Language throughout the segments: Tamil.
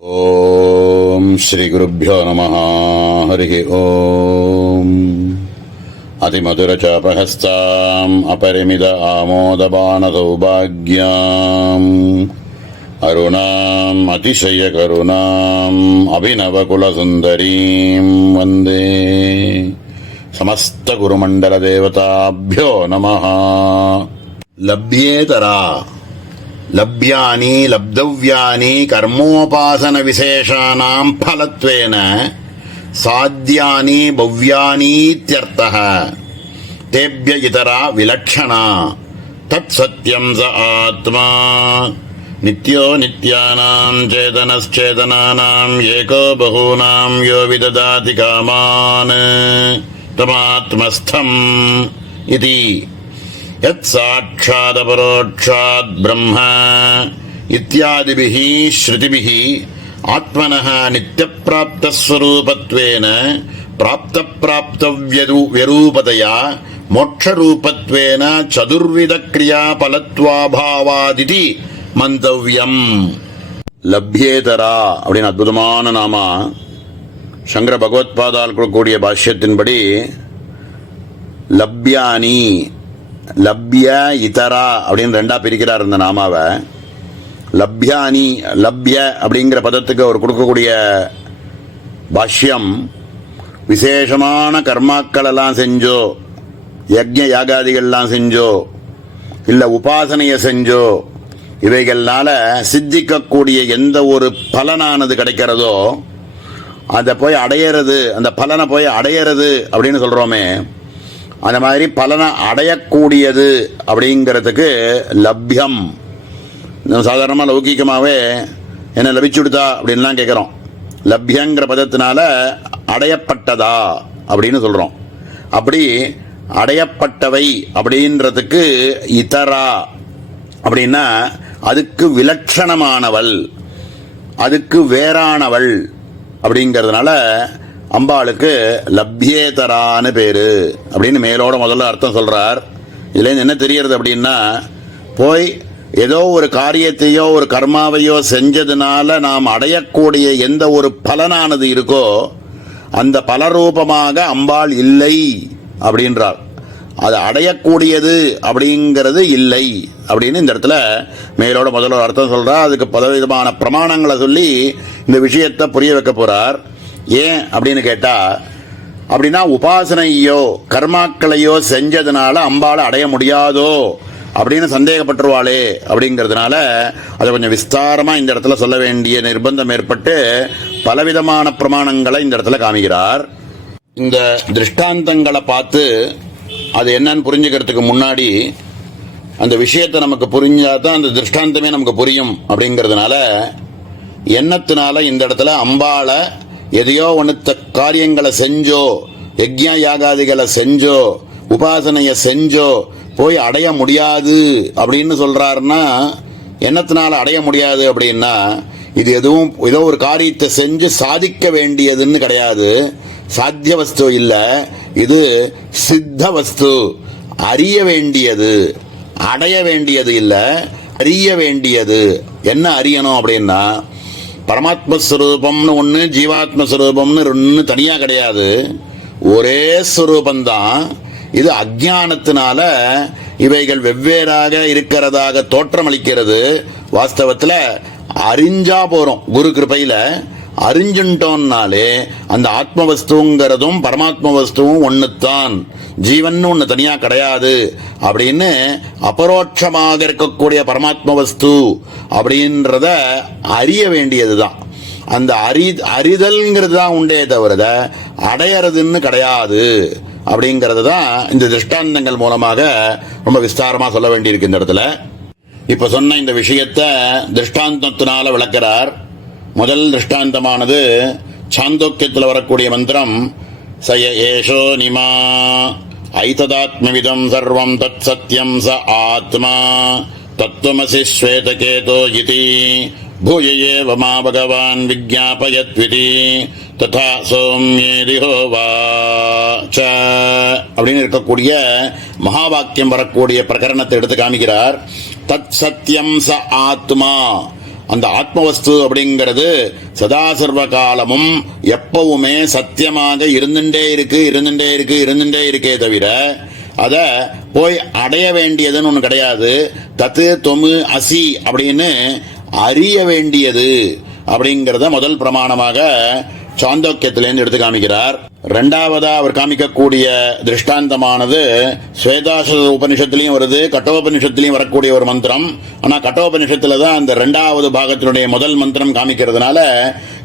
ஓம் ஸ்ரீ குருப்யோ நமः. ஹரி ஓம். அதிமதுரசாபஹஸ்தாம் அபரிமித ஆமோதபான சௌபாக்யாம் அருணாம் அதிசய கருணாம் அபிநவகுலசுந்தரீம் வந்தே. சமஸ்த குருமண்டல தேவதாப்யோ நமः. லப்யேதரா லப்யானி லப்தவ்யானி கர்மோபாசன விசேஷானாம் ஃபலத்வேன சாத்யானி பவ்யானீத்யர்த்தः. தேப்ய இதரா விலக்ஷணா தத் சத்யம் ச ஆத்மா. நித்யோ நித்யானாம் சேதனச்சேதனானாம் ஏகோ பகூனாம் யோ விததாதி காமான் தமாத்மஸ்தம் இதி யத் சாட்சாதபரோட்சாத் பிரம்ம இத்யாதிபிஹி ஸ்ருதிபிஹி ஆத்மனஹ நித்யப்ராப்தஸ்வரூபத்வேன பிராப்தப்ராப்தவ்யரூபதயா மோட்சரூபத்வேன சதுர்வித கிரியா பலத்வாபாவாதிதி மந்தவ்யம். லப்யேதரா அப்படின்னு அற்புதமான நாமா சங்கர பகவத்பாதால் கொடுக்கக்கூடிய பாஷ்யத்தின்படி லப்யானி லப்ய இதரா அப்படின்னு ரெண்டா பிரிக்கிறார் இந்த நாமாவை. லப்யானி லப்ய அப்படிங்கிற பதத்துக்கு அவர் கொடுக்கக்கூடிய பாஷ்யம், விசேஷமான கர்மாக்கள் எல்லாம் செஞ்சோ, யஜ்ஞ யாகாதிகள்லாம் செஞ்சோ, இல்லை உபாசனையை செஞ்சோ, இவைகள்னால சித்திக்கக்கூடிய எந்த ஒரு பலனானது கிடைக்கிறதோ அதை போய் அடையிறது, அந்த பலனை போய் அடையிறது அப்படின்னு சொல்றோமே, அந்த மாதிரி பலனை அடையக்கூடியது அப்படிங்கிறதுக்கு லப்யம். சாதாரணமாக லௌகிகமாகவே என்ன லபிச்சுடுதா அப்படின்லாம் கேட்குறோம். லப்யங்கிற பதத்தினால அடையப்பட்டதா அப்படின்னு சொல்கிறோம். அப்படி அடையப்பட்டவை அப்படின்றதுக்கு இதரா அப்படின்னா அதுக்கு விலட்சணமானவள், அதுக்கு வேறானவள் அப்படிங்கிறதுனால அம்பாளுக்கு லப்யேதரான்னு பேரு அப்படின்னு மேலோட முதல்ல அர்த்தம் சொல்றார். இதுலேருந்து என்ன தெரியறது அப்படின்னா, போய் ஏதோ ஒரு காரியத்தையோ ஒரு கர்மாவையோ செஞ்சதுனால நாம் அடையக்கூடிய எந்த ஒரு பலனானது இருக்கோ அந்த பலரூபமாக அம்பாள் இல்லை அப்படின்றார். அது அடையக்கூடியது அப்படிங்கிறது இல்லை அப்படின்னு இந்த இடத்துல மேலோட முதல்ல ஒரு அர்த்தம் சொல்றார். அதுக்கு பலவிதமான பிரமாணங்களை சொல்லி இந்த விஷயத்தை புரிய வைக்க போறார். ஏன் அப்படின்னு கேட்டா, அப்படின்னா உபாசனையோ கர்மாக்களையோ செஞ்சதுனால அம்பாளை அடைய முடியாதோ அப்படின்னு சந்தேகப்பட்டுருவாளே அப்படிங்கிறதுனால அதை கொஞ்சம் விஸ்தாரமா இந்த இடத்துல சொல்ல வேண்டிய நிர்பந்தம் ஏற்பட்டு பலவிதமான பிரமாணங்களை இந்த இடத்துல காமிக்கிறார். இந்த திருஷ்டாந்தங்களை பார்த்து அது என்னன்னு புரிஞ்சுக்கிறதுக்கு முன்னாடி அந்த விஷயத்தை நமக்கு புரிஞ்சாதான் அந்த திருஷ்டாந்தமே நமக்கு புரியும். அப்படிங்கிறதுனால எண்ணத்தினால இந்த இடத்துல அம்பாளை எதையோ ஒன்று காரியங்களை செஞ்சோ, யஜ்ஞ யாகாதிகளை செஞ்சோ, உபாசனையை செஞ்சோ போய் அடைய முடியாது அப்படின்னு சொல்றாருன்னா, எண்ணத்தினால அடைய முடியாது அப்படின்னா இது எதுவும் ஏதோ ஒரு காரியத்தை செஞ்சு சாதிக்க வேண்டியதுன்னு கிடையாது. சாத்திய வஸ்து இல்லை, இது சித்த வஸ்து, அறிய வேண்டியது, அடைய வேண்டியது இல்லை, அறிய வேண்டியது. என்ன அறியணும் அப்படின்னா, பரமாத்மஸ்வரூபம்னு ஒன்று, ஜீவாத்மஸ்வரூபம்னு ஒன்று தனியாக கிடையாது, ஒரே ஸ்வரூபந்தான். இது அஜ்ஞானத்தினால இவைகள் வெவ்வேறாக இருக்கிறதாக தோற்றமளிக்கிறது. வாஸ்தவத்தில் அறிஞ்சா போறோம், குரு கிருபையில அறிஞ்சுட்டோம்னாலே அந்த ஆத்ம வஸ்துங்கிறதும் பரமாத்ம வஸ்துவும் ஒன்னுத்தான், ஜீவன் ஒன்று தனியா கிடையாது அப்படின்னு அபரோட்சமாக இருக்கக்கூடிய பரமாத்ம வஸ்து அப்படின்றத அறிய வேண்டியதுதான். அந்த அறிதல்ங்கிறது தான் உண்டே தவிர அடையறதுன்னு கிடையாது அப்படிங்கிறது தான் இந்த திருஷ்டாந்தங்கள் மூலமாக ரொம்ப விஸ்தாரமா சொல்ல வேண்டியிருக்கு. இந்த இடத்துல இப்ப சொன்ன இந்த விஷயத்தை திருஷ்டாந்தத்தினால விளக்கிறார். முதல் திருஷ்டாந்தமானது சாந்தோக்கியத்தில் வரக்கூடிய மந்திரம், சய ஏஷோ நிமா ஐததாத்மவிதம் சர்வம் தத் சத்யம் ச ஆத்மா தத்துவமசி ஸ்வேதகேதோ இதி பூயேவ மா பகவான் விஜ்ஞாபயத்விதி ததா சௌம்யேதிஹோவாச அப்படின்னு இருக்கக்கூடிய மகா வாக்கியம் வரக்கூடிய பிரகரணத்தை எடுத்து காமிக்கிறார். தத் சத்யம் ச ஆத்மா, அந்த ஆத்மவஸ்து அப்படிங்கிறது சதா சர்வ காலமும் எப்பவுமே சத்தியமாக இருந்துட்டே இருக்கே தவிர அத போய் அடைய வேண்டியதுன்னு ஒண்ணு கிடையாது. தத்து தொமு அசி அப்படின்னு அறிய வேண்டியது அப்படிங்கறத முதல் பிரமாணமாக சாந்தோக்கியத்திலிருந்து எடுத்து காமிக்கிறார். இரண்டாவதா அவர் காமிக்கக்கூடிய திருஷ்டாந்தமானது ஸ்வேதாஸ்வத உபனிஷத்திலையும் வருது, கட்டோபனிஷத்திலையும் வரக்கூடிய ஒரு மந்திரம். ஆனா கட்டோபனிஷத்துல தான் அந்த இரண்டாவது பாகத்தினுடைய முதல் மந்திரம் காமிக்கிறதுனால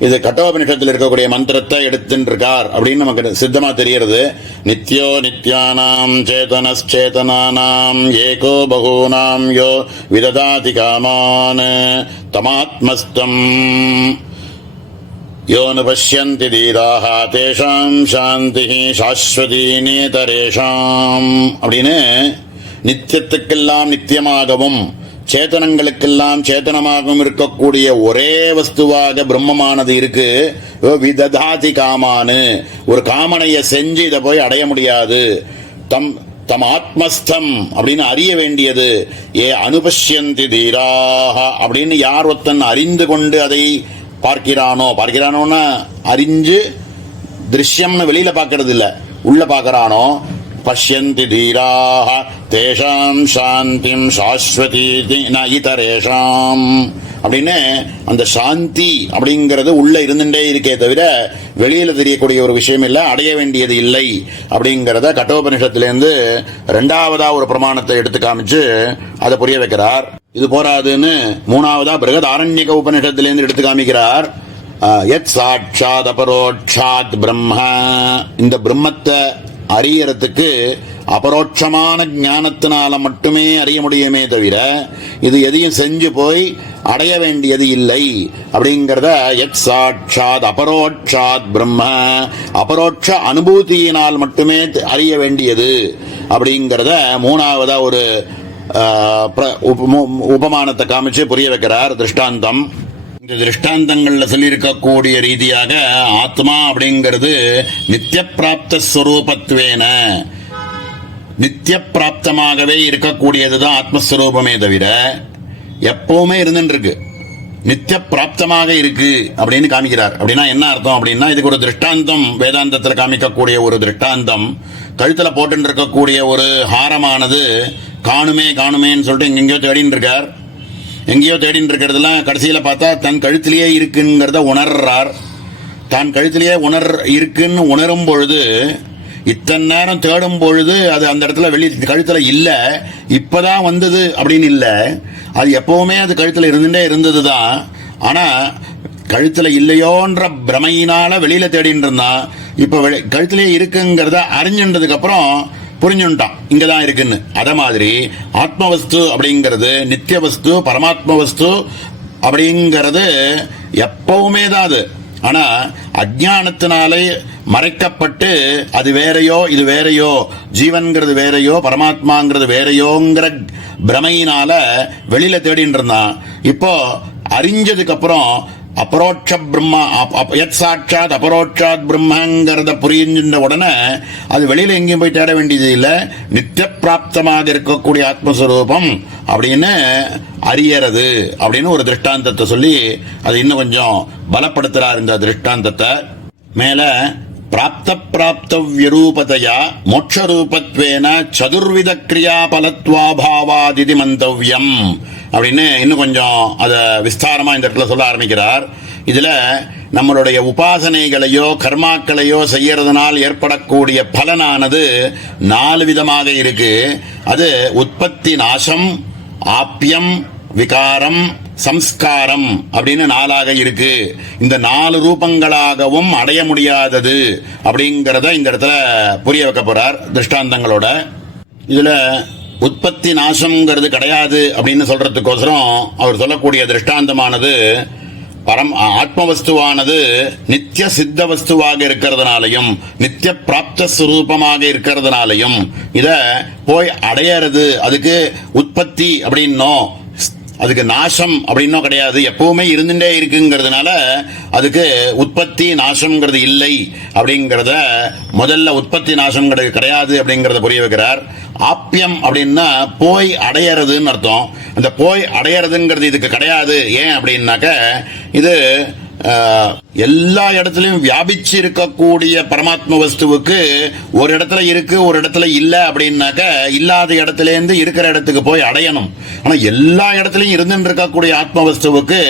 இது கட்டோபனிஷத்தில் இருக்கக்கூடிய மந்திரத்தை எடுத்துருக்கார் அப்படின்னு நமக்கு சித்தமா தெரிகிறது. நித்யோ நித்யானாம் சேதனச்சேதனானாம் ஏகோ பகூனாம் யோ விததாதி காமான் தமாத்மஸ்தம் யோனு பஷ்யந்தி தீராஹ தேஷாம் சாந்தி சாஸ்வதி நேதரேஷாம் அப்படின்னு நித்தியத்துக்கெல்லாம் நித்தியமாகவும் சேதனங்களுக்கெல்லாம் சேதனமாகவும் இருக்கக்கூடிய ஒரே வஸ்துவாக பிரம்மமானது இருக்கு. விததாதி காமானு ஒரு காமனைய செஞ்சு இதை போய் அடைய முடியாது. தம் ஆத்மஸ்தம் அப்படின்னு அறிய வேண்டியது. அனுபஷ்யந்தி தீராஹ அப்படின்னு யார் ஒருத்தன் அறிந்து கொண்டு அதை பார்க்கிறானோன்னா அறிஞ்சு திருஷ்யம்னு வெளியில பார்க்கறது இல்ல, உள்ள பார்க்கறானோ. பஷ்யந்தி தீராஹ தேஷாம் சாந்திம் சாஸ்வதி இதரேஷாம் அப்படின்னு அந்த சாந்தி அப்படிங்கிறது உள்ள இருந்துட்டே இருக்கே தவிர வெளியில தெரியக்கூடிய ஒரு விஷயம் இல்ல, அடைய வேண்டியது இல்லை அப்படிங்கிறத கட்டோபனிஷத்திலிருந்து இரண்டாவதா ஒரு பிரமாணத்தை எடுத்து காமிச்சு அதை புரிய வைக்கிறார். இது போராதுன்னு மூணாவதா பிருகத் ஆரண்யக உபனிஷத்திலிருந்து எடுத்து காமிக்கிறார். யத் சாட்சாத் அபரோட்சாத் பிரம்ம, இந்த பிரம்மத்தை அறியறதுக்கு அபரோட்சமான ஞானத்தினால மட்டுமே அறிய முடியுமே தவிர இது எதையும் செஞ்சு போய் அடைய வேண்டியது இல்லை அப்படிங்கிறத யத் சாட்சாத் அபரோட்சாத் பிரம்ம, அபரோட்ச அனுபூதியினால் மட்டுமே அறிய வேண்டியது அப்படிங்கிறத மூணாவதா ஒரு உபமானத்தை காமிச்சு புரிய வைக்கிறார் திருஷ்டாந்தம். இந்த திருஷ்டாந்தங்கள்ல சொல்லியிருக்கக்கூடிய ரீதியாக ஆத்மா அப்படிங்கிறது நித்திய பிராப்த ஸ்வரூபத்வேன நித்திய பிராப்தமாகவே இருக்கக்கூடியதுதான் ஆத்மஸ்வரூபமே தவிர எப்பவுமே இருந்துருக்கு நித்திய பிராப்தமாக இருக்கு அப்படின்னு காமிக்கிறார். அப்படின்னா என்ன அர்த்தம் அப்படின்னா, இதுக்கு ஒரு திருஷ்டாந்தம் வேதாந்தத்தில் காமிக்கக்கூடிய ஒரு திருஷ்டாந்தம், கழுத்துல போட்டு இருக்கக்கூடிய ஒரு ஹாரமானது காணுமேன்னு சொல்லிட்டு எங்கெங்கயோ தேடின்னு இருக்கார். எங்கேயோ தேடின்னு இருக்கிறதுலாம் கடைசியில பார்த்தா தன் கழுத்திலேயே இருக்குங்கிறத உணர்றார். தான் கழுத்திலேயே இருக்குன்னு உணரும் பொழுது இத்தனை நேரம் தேடும் பொழுது அது அந்த இடத்துல கழுத்துல இல்ல, இப்பதான் வந்தது அப்படின்னு இல்ல, அது எப்பவுமே அது கழுத்துல இருந்ததுதான். ஆனா கழுத்துல இல்லையோன்ற பிரமையினால வெளியில தேடின்னு இருந்தான். இப்ப கழுத்திலே இருக்குங்கிறத அறிஞ்சுன்றதுக்கு அப்புறம் புரிஞ்சுட்டான் இங்கதான் இருக்குன்னு. அத மாதிரி ஆத்மவஸ்து அப்படிங்கிறது நித்திய வஸ்து, பரமாத்ம வஸ்து அப்படிங்கிறது எப்பவுமே தான் அது. ஆனா அஜ்ஞானத்தினாலே மறைக்கப்பட்டு அது வேறையோ இது வேறையோ, ஜீவன்கிறது வேறையோ பரமாத்மாங்கிறது வேறையோங்கிற பிரமையினால வெளியில தேடின்னு இருந்தான். இப்போ அறிஞ்சதுக்கு அப்புறம் அபரோட்ச பிரம்மா யத் சாட்சாத் அபரோட்சாத் பிரம்மங்கிறத புரிஞ்சின்ற உடனே அது வெளியில எங்கேயும் போய் தேட வேண்டியது இல்லை, நித்திய பிராப்தமாக இருக்கக்கூடிய ஆத்மஸ்வரூபம் அப்படின்னு அறியறது அப்படின்னு ஒரு திருஷ்டாந்தத்தை சொல்லி அது இன்னும் கொஞ்சம் பலப்படுத்துறார். இந்த திருஷ்டாந்தத்தை மேல பிராப்த வியரூபதையா மோட்சரூபத்வேன சதுர்வித கிரியா பலத்வாபாவாதிதி மந்தவ்யம் அப்படின்னு இன்னும் கொஞ்சம் அதை விஸ்தாரமா இந்த இடத்துல சொல்ல ஆரம்பிக்கிறார். இதுல நம்மளுடைய உபாசனைகளையோ கர்மாக்களையோ செய்யறதுனால் ஏற்படக்கூடிய பலனானது 4 விதமாக இருக்கு. அது உற்பத்தி நாசம், ஆப்பியம், விகாரம், சம்ஸ்காரம் அப்படின்னு 4ஆக இருக்கு. இந்த 4 ரூபங்களாகவும் அடைய முடியாதது அப்படிங்கறத இந்த இடத்துல புரிய வைக்க போறார் திருஷ்டாந்தங்களோட. இதுல உற்பத்தி நாசம்ங்கிறது கிடையாது அப்படின்னு சொல்றதுக்கோசரம் அவர் சொல்லக்கூடிய திருஷ்டாந்தமானது ஆத்மவஸ்துவானது நித்திய சித்த வஸ்துவாக இருக்கிறதுனாலையும் நித்திய பிராப்த ஸ்வரூபமாக இருக்கிறதுனாலையும் இத போய் அடையறது, அதுக்கு உற்பத்தி அப்படின்னோ அதுக்கு நாசம் அப்படின்னும் கிடையாது, எப்பவுமே இருந்துட்டே இருக்குங்கிறதுனால அதுக்கு உற்பத்தி நாசம்ங்கிறது இல்லை அப்படிங்கிறத முதல்ல உற்பத்தி நாசம்ங்கிறது கிடையாது அப்படிங்கிறத புரிய வைக்கிறார். ஆப்பியம் அப்படின்னா போய் அடையறதுன்னு அர்த்தம். அந்த போய் அடையறதுங்கிறது இதுக்கு கிடையாது. ஏன் அப்படின்னாக்க இது எல்லா இடத்துலையும் வியாபிச்சு இருக்கக்கூடிய பரமாத்ம வஸ்துவுக்கு ஒரு இடத்துல இருக்கு ஒரு இடத்துல இல்லை அப்படின்னாக்க இல்லாத இடத்துல இருந்து இருக்கிற இடத்துக்கு போய் அடையணும். ஆனா எல்லா இடத்துலையும் இருந்து இருக்கக்கூடிய ஆத்ம வஸ்துவுக்கு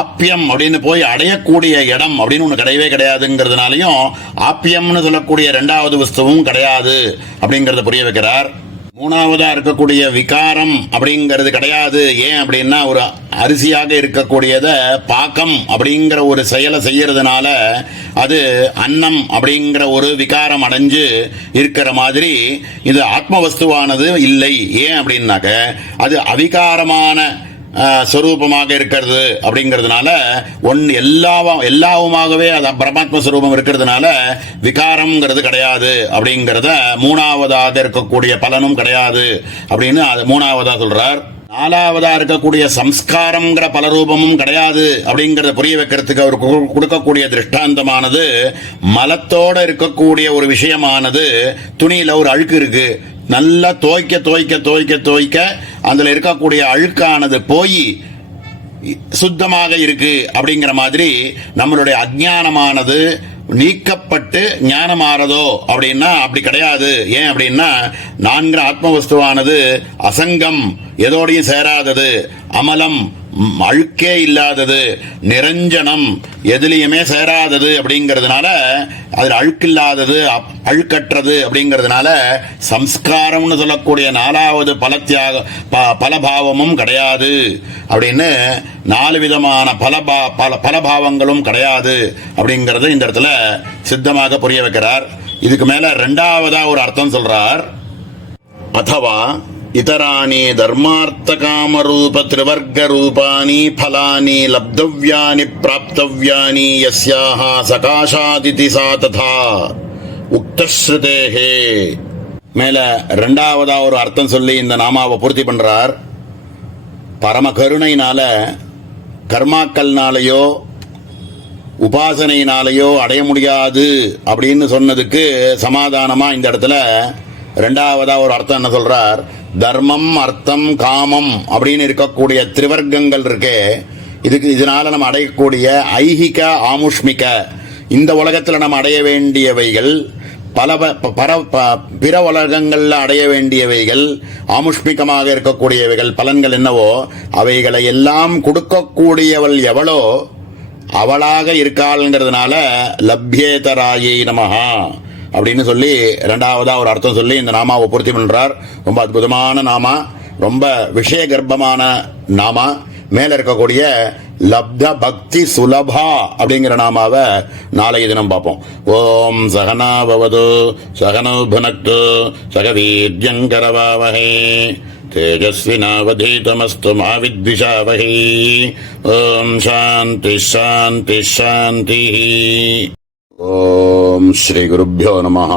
ஆப்பியம் அப்படின்னு போய் அடையக்கூடிய இடம் அப்படின்னு ஒன்று கிடையவே கிடையாதுங்கிறதுனாலையும் ஆப்பியம்னு சொல்லக்கூடிய இரண்டாவது வஸ்துவும் கிடையாது அப்படிங்கறத புரிய வைக்கிறார். மூணாவதா இருக்கக்கூடிய விகாரம் அப்படிங்கிறது கிடையாது. ஏன் அப்படின்னா ஒரு அரிசியாக இருக்கக்கூடியத பாக்கம் அப்படிங்கிற ஒரு செயலை செய்யறதுனால அது அன்னம் அப்படிங்கிற ஒரு விகாரம் அடைஞ்சு இருக்கிற மாதிரி இது ஆத்ம வஸ்துவானது இல்லை. ஏன் அப்படின்னாக்க அது அவிகாரமான ஸ்வரூபமாக இருக்கிறது அப்படிங்கிறதுனால எல்லாவுமாகவே அது பரமாத்ம ஸ்வரூபம் இருக்கிறதுனால விகாரம்ங்கிறது கிடையாது அப்படிங்கிறத மூணாவதாக இருக்கக்கூடிய பலனும் கிடையாது அப்படின்னு மூணாவதா சொல்றார். நாலாவதா இருக்கக்கூடிய சம்ஸ்காரம்ங்கிற பலரூபமும் கிடையாது அப்படிங்கறத புரிய வைக்கிறதுக்கு அவர் கொடுக்கக்கூடிய திருஷ்டாந்தமானது மலத்தோட இருக்கக்கூடிய ஒரு விஷயமானது துணியில ஒரு அழுக்கு இருக்கு, நல்லா துவைக்க துவைக்க துவைக்க துவைக்க அதுல இருக்கக்கூடிய அழுக்கானது போய் சுத்தமாக இருக்கு அப்படிங்கிற மாதிரி நம்மளுடைய அஜ்ஞானமானது நீக்கப்பட்டு ஞானம் ஆறதோ அப்படின்னா அப்படி கிடையாது. ஏன் அப்படின்னா நான்கிற ஆத்மவஸ்துவானது அசங்கம், எதோடையும் சேராதது, அமலம் அழுக்கே இல்லாதது, நிரஞ்சனம் எதுலையுமே சேராதது அப்படிங்கிறதுனால அதில் அழுக்கில்லாதது அழுக்கற்றது அப்படிங்கிறதுனால சம்ஸ்காரம்னு சொல்லக்கூடிய நாலாவது பலபாவமும் கிடையாது அப்படின்னு நாலு விதமான பலபாவங்களும் கிடையாது அப்படிங்கறத இந்த இடத்துல சித்தமாக புரிய வைக்கிறார். இதுக்கு மேல ரெண்டாவதா ஒரு அர்த்தம் சொல்றார். அதவா இதராணி தர்மார்த்த காமரூப திரிவர்க்க ரூபாணி பலானி லப்தவ்யானி பிராப்தவ்யானி யஸ்யாஹ சகாஷாதிதி சா ததா உக்தஸ்ருதேஹே. மேல ரெண்டாவதா ஒரு அர்த்தம் சொல்லி இந்த நாமாவை பூர்த்தி பண்றார். பரம கருணையினால கர்மாக்கள்னாலேயோ உபாசனையினாலேயோ அடைய முடியாது அப்படின்னு சொன்னதுக்கு சமாதானமா இந்த இடத்துல ரெண்டாவதா ஒரு அர்த்தம் என்ன சொல்றார். தர்மம் அர்த்தம் காமம் அப்படின்னு இருக்கக்கூடிய திரிவர்க்கங்கள் இருக்கே, இதனால நம்ம அடையக்கூடிய ஐஹிக ஆமுஷ்மிக இந்த உலகத்தில் நம்ம அடைய வேண்டியவைகள், பிற உலகங்கள்ல அடைய வேண்டியவைகள், ஆமுஷ்மிகமாக இருக்கக்கூடியவைகள் பலன்கள் என்னவோ அவைகளை எல்லாம் கொடுக்கக்கூடியவள் எவளோ அவளாக இருக்காள்ங்கிறதுனால லப்யேதராயை நமஹா அப்படின்னு சொல்லி ரெண்டாவதா ஒரு அர்த்தம் சொல்லி இந்த நாமாவை பூர்த்தி பண்றார். ரொம்ப அற்புதமான நாமா, ரொம்ப விஷய கர்ப்பமான நாமா. மேல இருக்கக்கூடிய லப்த பக்தி சுலபா அப்படிங்கிற நாமாவை நாளைய தினம் பார்ப்போம். ஓம் சகனா பவது சகனோ புனக்து சகவீர்யங்கரவாவஹை தேஜஸ்வினாவதீதமஸ்து மா வித்விஷாவஹை. ஓம் சாந்தி சாந்தி சாந்தி. ஓம் ஸ்ரீ குருப்யோ நமः.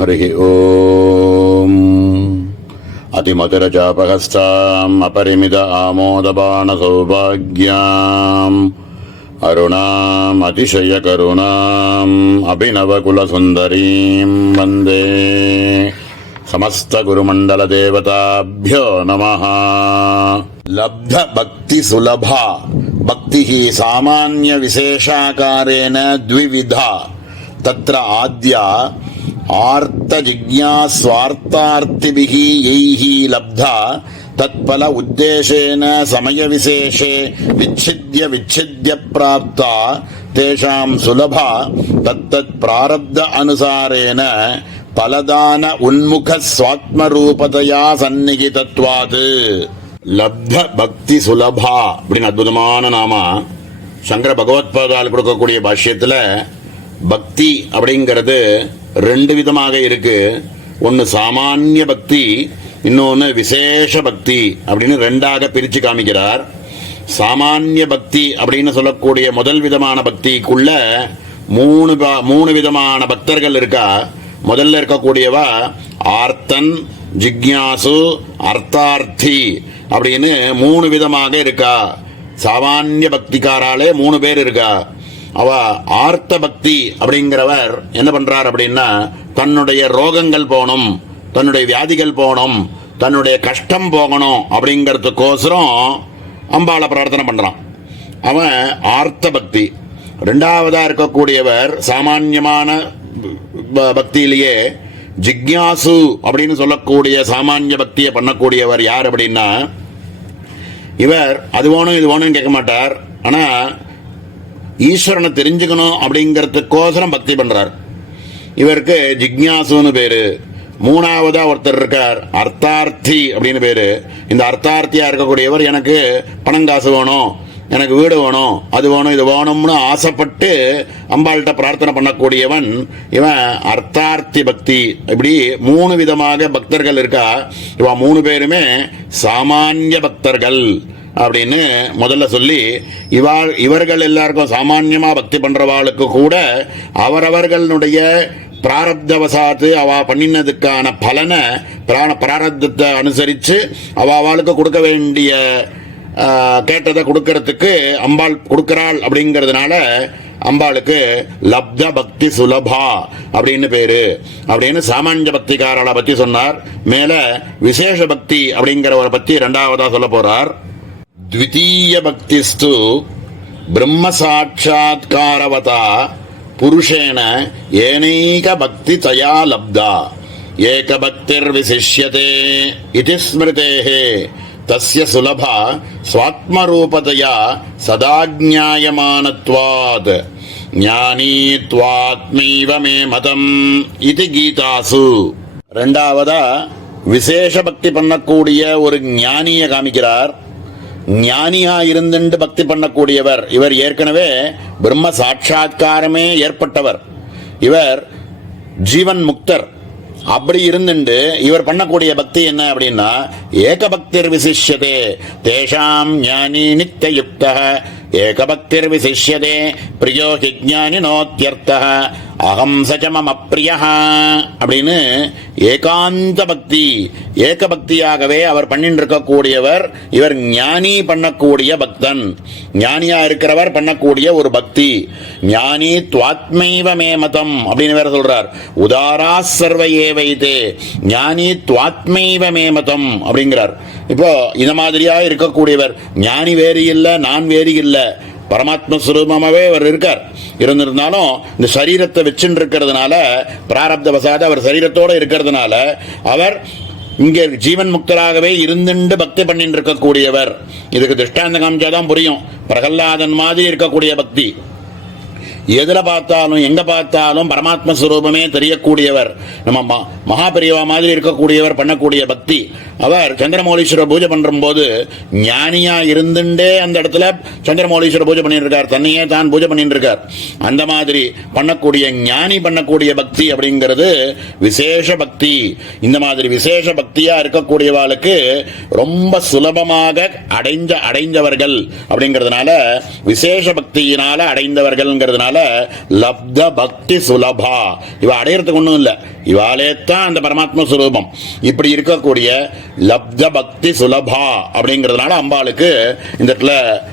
ஹரி ஓம். அதிமதுரஜாபகஸ்தாம் அபரிமித ஆமோதபான சௌபாக்யாம் அருணாம் அதிசய கருணாம் அபிநவகுலசுந்தரீம் வந்தே. சமஸ்த குருமண்டல தேவதாபியோ நமः. லப்த பக்தி சுலபா. பக்தி சாமான்ய விசேஷாகாரேன த்விவிதா. தத்ர ஆத்யா ஆர்த்த ஜிக்ஞாஸ்வார்த்தார்த்திபிஹ யைஹி லப்தா தத்பல உத்தேசேன சமய விசேஷே விச்சித்ய பிராப்தா தேஷாம் சுலபா தத்தத் பிராரப்த அனுசாரேன பலதான உன்முக ஸ்வாத்மரூபதையா சந்நிகிதத்வாது. லப்த பக்தி சுலபா அப்படின்னு அற்புதமான நாமா. சங்கர பகவத்பாதால் கொடுக்கக்கூடிய பாஷ்யத்துல பக்தி அப்படிங்கிறது ரெண்டு விதமாக இருக்கு. ஒன்னு சாமானிய பக்தி, இன்னொன்னு விசேஷ பக்தி அப்படின்னு ரெண்டாக பிரிச்சு காமிக்கிறார். சாமானிய பக்தி அப்படின்னு சொல்லக்கூடிய முதல் விதமான பக்திக்குள்ள மூணு விதமான பக்தர்கள் இருக்கா. முதல்ல இருக்கக்கூடியவா ஆர்த்தன், ஜிக்ஞாசு, அர்த்தார்த்தி. அப்படின்னு 3 விதமாக இருக்கா. சாமானிய பக்திக்காராலே 3 பேர் இருக்கா. அவ ஆர்த்த பக்தி அப்படிங்கிறவர் என்ன பண்றார் அப்படின்னா, தன்னுடைய ரோகங்கள் போகணும், தன்னுடைய வியாதிகள் போகணும், தன்னுடைய கஷ்டம் போகணும் அப்படிங்கிறதுக்கோசரம் அம்பாளை பிரார்த்தனை பண்றான். அவன் ஆர்த்த பக்தி. 2வதா இருக்கக்கூடியவர் சாமான்யமான பக்தியிலேயே ஜிக்யாசு அப்படின்னு சொல்லக்கூடிய சாமானிய பக்தியை பண்ணக்கூடியவர் யார் அப்படின்னா, இவர் அது வேணும் இது வேணும்னு கேட்க மாட்டார். ஆனா ஈஸ்வரனை தெரிஞ்சுக்கணும் அப்படிங்கறதுக்கோசரம் பக்தி பண்றார். இவருக்கு ஜிக்யாசுன்னு பேரு. 3வதா ஒருத்தர் இருக்கார், அர்த்தார்த்தி அப்படின்னு பேரு. இந்த அர்த்தார்த்தியா இருக்கக்கூடியவர் எனக்கு பணம் காசு வேணும், எனக்கு வீடு வேணும், அது வேணும் இது வேணும்னு ஆசைப்பட்டு அம்பாள்கிட்ட பிரார்த்தனை பண்ணக்கூடியவன் இவன் அர்த்தார்த்தி பக்தி. இப்படி 3 விதமாக பக்தர்கள் இருக்கா. இவன் 3 பேருமே சாமானிய பக்தர்கள் அப்படின்னு முதல்ல சொல்லி, இவர்கள் எல்லாருக்கும் சாமான்யமா பக்தி பண்றவாளுக்கு கூட அவரவர்களுடைய பிராரப்தவசாத்து அவ பண்ணினதுக்கான பலனை பிராரப்தத்தை அனுசரிச்சு அவளுக்கு கொடுக்க வேண்டிய கேட்டதை கொடுக்கறதுக்கு அம்பாள் கொடுக்கிறாள். அப்படிங்கிறதுனால அம்பாளுக்கு லப்த பக்தி சுலபா அப்படின்னு பேரு அப்படின்னு சாமானிய பக்திக்காரளை பத்தி சொன்னார். மேல விசேஷ பக்தி அப்படிங்கிறவரை பத்தி 2வதா சொல்ல போறார். த்விதீய பக்திஸ்து பிரம்ம சாட்சாத்காரவதா புருஷேன ஏனைக பக்தி தயா லப்தா ஏக பக்திர் விசிஷ்யதே இதி ஸ்மிருதேஹே தஸ்ய சுலபா ஸ்வாத்மரூபதயா சதாஜ்ஞாயமானத்வாத் ஞானீத்வாத்மைவ மே மதம் இது கீதாசு. 2வதா விசேஷ பக்தி பண்ணக்கூடிய ஒரு ஞானியை காமிக்கிறார். ஞானியா இருந்துட்டு பக்தி பண்ணக்கூடியவர் இவர் ஏற்கனவே பிரம்ம சாட்சா்காரமே ஏற்பட்டவர். இவர் ஜீவன் முக்தர். அப்படி இருந்துட்டு இவர் பண்ணக்கூடிய பக்தி என்ன அப்படின்னா, ஏகபக்திர் விசிஷ்யதே தேஷாம் ஞானி நித்யயுக்தः ஏகபக்திர் விசிஷ்யதே பிரியோ ஹி ஞானினோத்யர்த்தः அகம் ச மம பிரியः அப்படின்னு ஏகாந்த பக்தி, ஏக பக்தியாகவே அவர் பண்ணிட்டு இருக்கக்கூடியவர். இவர் ஞானி பண்ணக்கூடிய பக்தன், ஞானியா இருக்கிறவர் பண்ணக்கூடிய ஒரு பக்தி. ஞானி துவாத்மைவ மே மதம் அப்படின்னு வேற சொல்றார். உதாரா சர்வ ஏவைதே ஞானி துவாத்மைவ மே மதம் அப்படிங்கிறார். இப்போ இந்த மாதிரியா இருக்கக்கூடியவர் ஞானி வேறு இல்லை, நான் வேறு இல்லை, பரமாத்ம சுரூபமாவே அவர் இருக்கார். இருந்திருந்தாலும் இந்த சரீரத்தை வச்சுட்டு இருக்கிறதுனால, பிராரப்த வசாத அவர் சரீரத்தோட இருக்கிறதுனால அவர் இங்கே ஜீவன் முக்தராகவே இருந்துட்டு பக்தி பண்ணிட்டு இருக்கக்கூடியவர். இதுக்கு திருஷ்டாந்தம் காமிச்சாதான் புரியும். பிரகல்லாதன் மாதிரி இருக்கக்கூடிய பக்தி, எதுல பார்த்தாலும் எங்க பார்த்தாலும் பரமாத்ம சுரூபமே தெரியக்கூடியவர், நம்ம மகாபெரியவா மாதிரி இருக்கக்கூடியவர் பண்ணக்கூடிய பக்தி. அவர் சந்திரமௌலீஸ்வரர் பூஜை பண்ற போது ஞானியா இருந்துட்டே அந்த இடத்துல சந்திரமௌலீஸ்வரர் பூஜை பண்ணிட்டு இருக்கார், தன்னையே தான் பூஜை பண்ணிட்டு இருக்கார். அந்த மாதிரி பண்ணக்கூடிய ஞானி பண்ணக்கூடிய பக்தி அப்படிங்கிறது விசேஷ பக்தி. இந்த மாதிரி விசேஷ பக்தியா இருக்கக்கூடியவாளுக்கு ரொம்ப சுலபமாக அடைந்தவர்கள் அப்படிங்கிறதுனால, விசேஷ பக்தியினால அடைந்தவர்கள்ங்கிறதுனால லப்த பக்தி சுலபா. இவ அடையறதுக்கு ஒண்ணும் இல்ல, இவாலே தான் அந்த பரமாத்ம சுரூபம். இப்படி இருக்கக்கூடிய லப்த பக்தி சுலபா அப்படிங்கிறதுனால அம்பாளுக்கு இந்த இடத்துல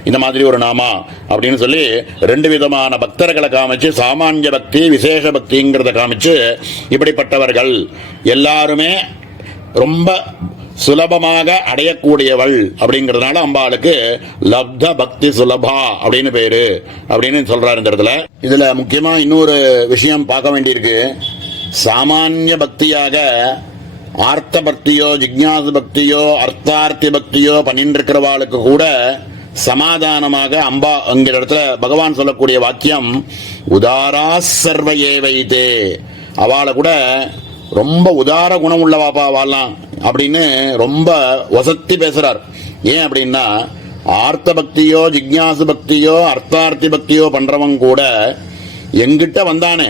இந்த மாதிரி ஒரு நாமா அப்படின்னு சொல்லி 2 விதமான பக்தர்களை காமிச்சு, சாமானிய பக்தி விசேஷ பக்திங்கிறத காமிச்சு, இப்படிப்பட்டவர்கள் எல்லாருமே ரொம்ப சுலபமாக அடையக்கூடியவள் அப்படிங்கிறதுனால அம்பாளுக்கு லப்த பக்தி சுலபா அப்படின்னு பேரு அப்படின்னு சொல்றாரு இந்த இடத்துல. இதுல முக்கியமா இன்னொரு விஷயம் பார்க்க வேண்டியிருக்கு. சாமானிய பக்தியாக ஆர்த்த பக்தியோ ஜிக்ஞாசு பக்தியோ அர்த்தார்த்தி பக்தியோ பண்ணிட்டு இருக்கிறவாளுக்கு கூட சமாதானமாக அம்பா என்கிற இடத்துல பகவான் சொல்லக்கூடிய வாக்கியம் உதாரா சர்வ ஏவைதே, அவளை கூட ரொம்ப உதார குணம் உள்ளவாப்பா வாழலாம் அப்படின்னு ரொம்ப வசத்தி பேசுறார். ஏன் அப்படின்னா, ஆர்த்த பக்தியோ ஜிக்ஞாசு பக்தியோ அர்த்தார்த்தி பக்தியோ பண்றவங்க கூட எங்கிட்ட வந்தானே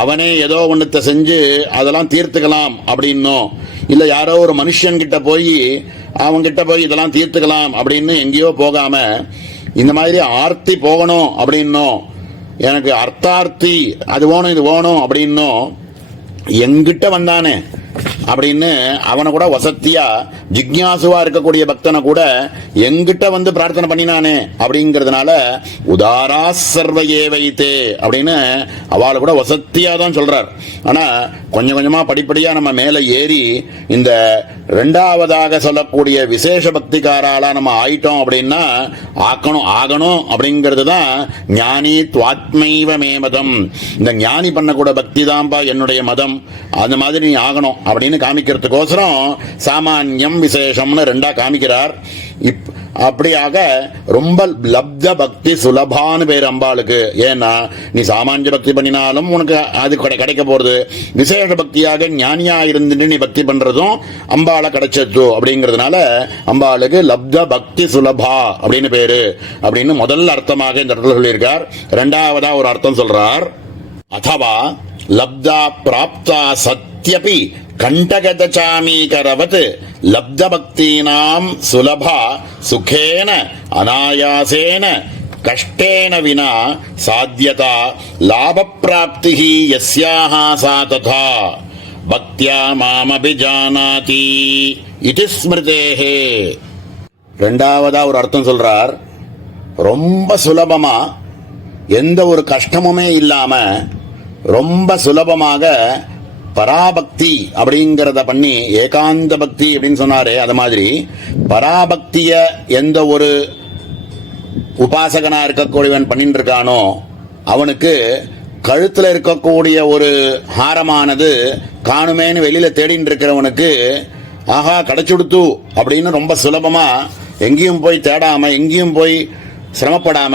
அவனே ஏதோ ஒன்றத்தை செஞ்சு அதெல்லாம் தீர்த்துக்கலாம் அப்படின்னோ, இல்ல யாரோ ஒரு மனுஷன் கிட்ட போய் அவங்கிட்ட போய் இதெல்லாம் தீர்த்துக்கலாம் அப்படின்னு எங்கேயோ போகாம, இந்த மாதிரி ஆர்த்தி போகணும் அப்படின்னோ, எனக்கு அர்த்தார்த்தி அது வேணும் இது வேணும் அப்படின்னோ எங்கிட்ட வந்தானே அப்படின்னு அவனை கூட வசத்தியா ஜிக்ஞாசுவா இருக்கக்கூடிய பக்தனை கூட எங்கிட்ட வந்து பிரார்த்தனை பண்ணினானே அப்படிங்கிறதுனால உதாரா சர்வ ஏவைத்தே அப்படின்னு அவளை கூட வசத்தியா தான் சொல்றார். ஆனா கொஞ்சம் கொஞ்சமா படிப்படியா நம்ம மேல ஏறி இந்த ரெண்டாவதாக சொல்லக்கூடிய விசேஷ பக்திக்காரால நம்ம ஆயிட்டோம் அப்படின்னா ஆகணும் அப்படிங்கிறது தான் ஞானி துவாத்மைவ மே மதம். இந்த ஞானி பண்ணக்கூட பக்தி தான்பா என்னுடைய மதம், அந்த மாதிரி நீ ஆகணும் அப்படின்னு காமிக்கிறதுக்கோசரம் சாமான்யம் விசேஷம்னு ரெண்டா காமிக்கிறார். அப்படியாக ரொம்ப லப்த பக்தி சுலபான்னு பேர் அம்பாளுக்கு. ஏன்னா நீ சாமானிய பக்தி பண்ணினாலும் உனக்கு அது கிடைக்க போறது, விசேஷ பக்தியாக ஞானியா இருந்துட்டு நீ பக்தி பண்றதும் அம்பாளை கிடைச்சது அப்படிங்கிறதுனால அம்பாளுக்கு லப்த பக்தி சுலபா அப்படின்னு பேரு அப்படின்னு முதல் அர்த்தமாக இந்த இடத்துல சொல்லியிருக்கார். இரண்டாவதா ஒரு அர்த்தம் சொல்றார், அதவா லப்தா பிராப்தா சத்யபி கண்டகதசாமீகரவத் லப்த பக்தீனாம் சுலபா சுகேன அநாயாசேன கஷ்டேன வினா சாத்யதா லாப பிராப்தி யஸ்யாஹ சா ததா பக்த்யா மாமபிஜானாதி இதி ஸ்மிருதேஹே. ரெண்டாவதா ஒரு அர்த்தம் சொல்றார், ரொம்ப சுலபமா எந்த ஒரு கஷ்டமுமே இல்லாம ரொம்ப சுலபமாக பராபக்தி அப்படிங்கிறத பண்ணி ஏகாந்த பக்தி அப்படின்னு சொன்னாரு. அது மாதிரி பராபக்திய எந்த ஒரு உபாசகனா இருக்கக்கூடியவன் பண்ணிட்டு இருக்கானோ அவனுக்கு கழுத்துல இருக்கக்கூடிய ஒரு ஹாரமானது காணுமேன்னு வெளியில தேடிட்டு இருக்கிறவனுக்கு ஆஹா கிடைச்சுடுத்து அப்படின்னு ரொம்ப சுலபமா எங்கேயும் போய் தேடாம எங்கேயும் போய் சிரமப்படாம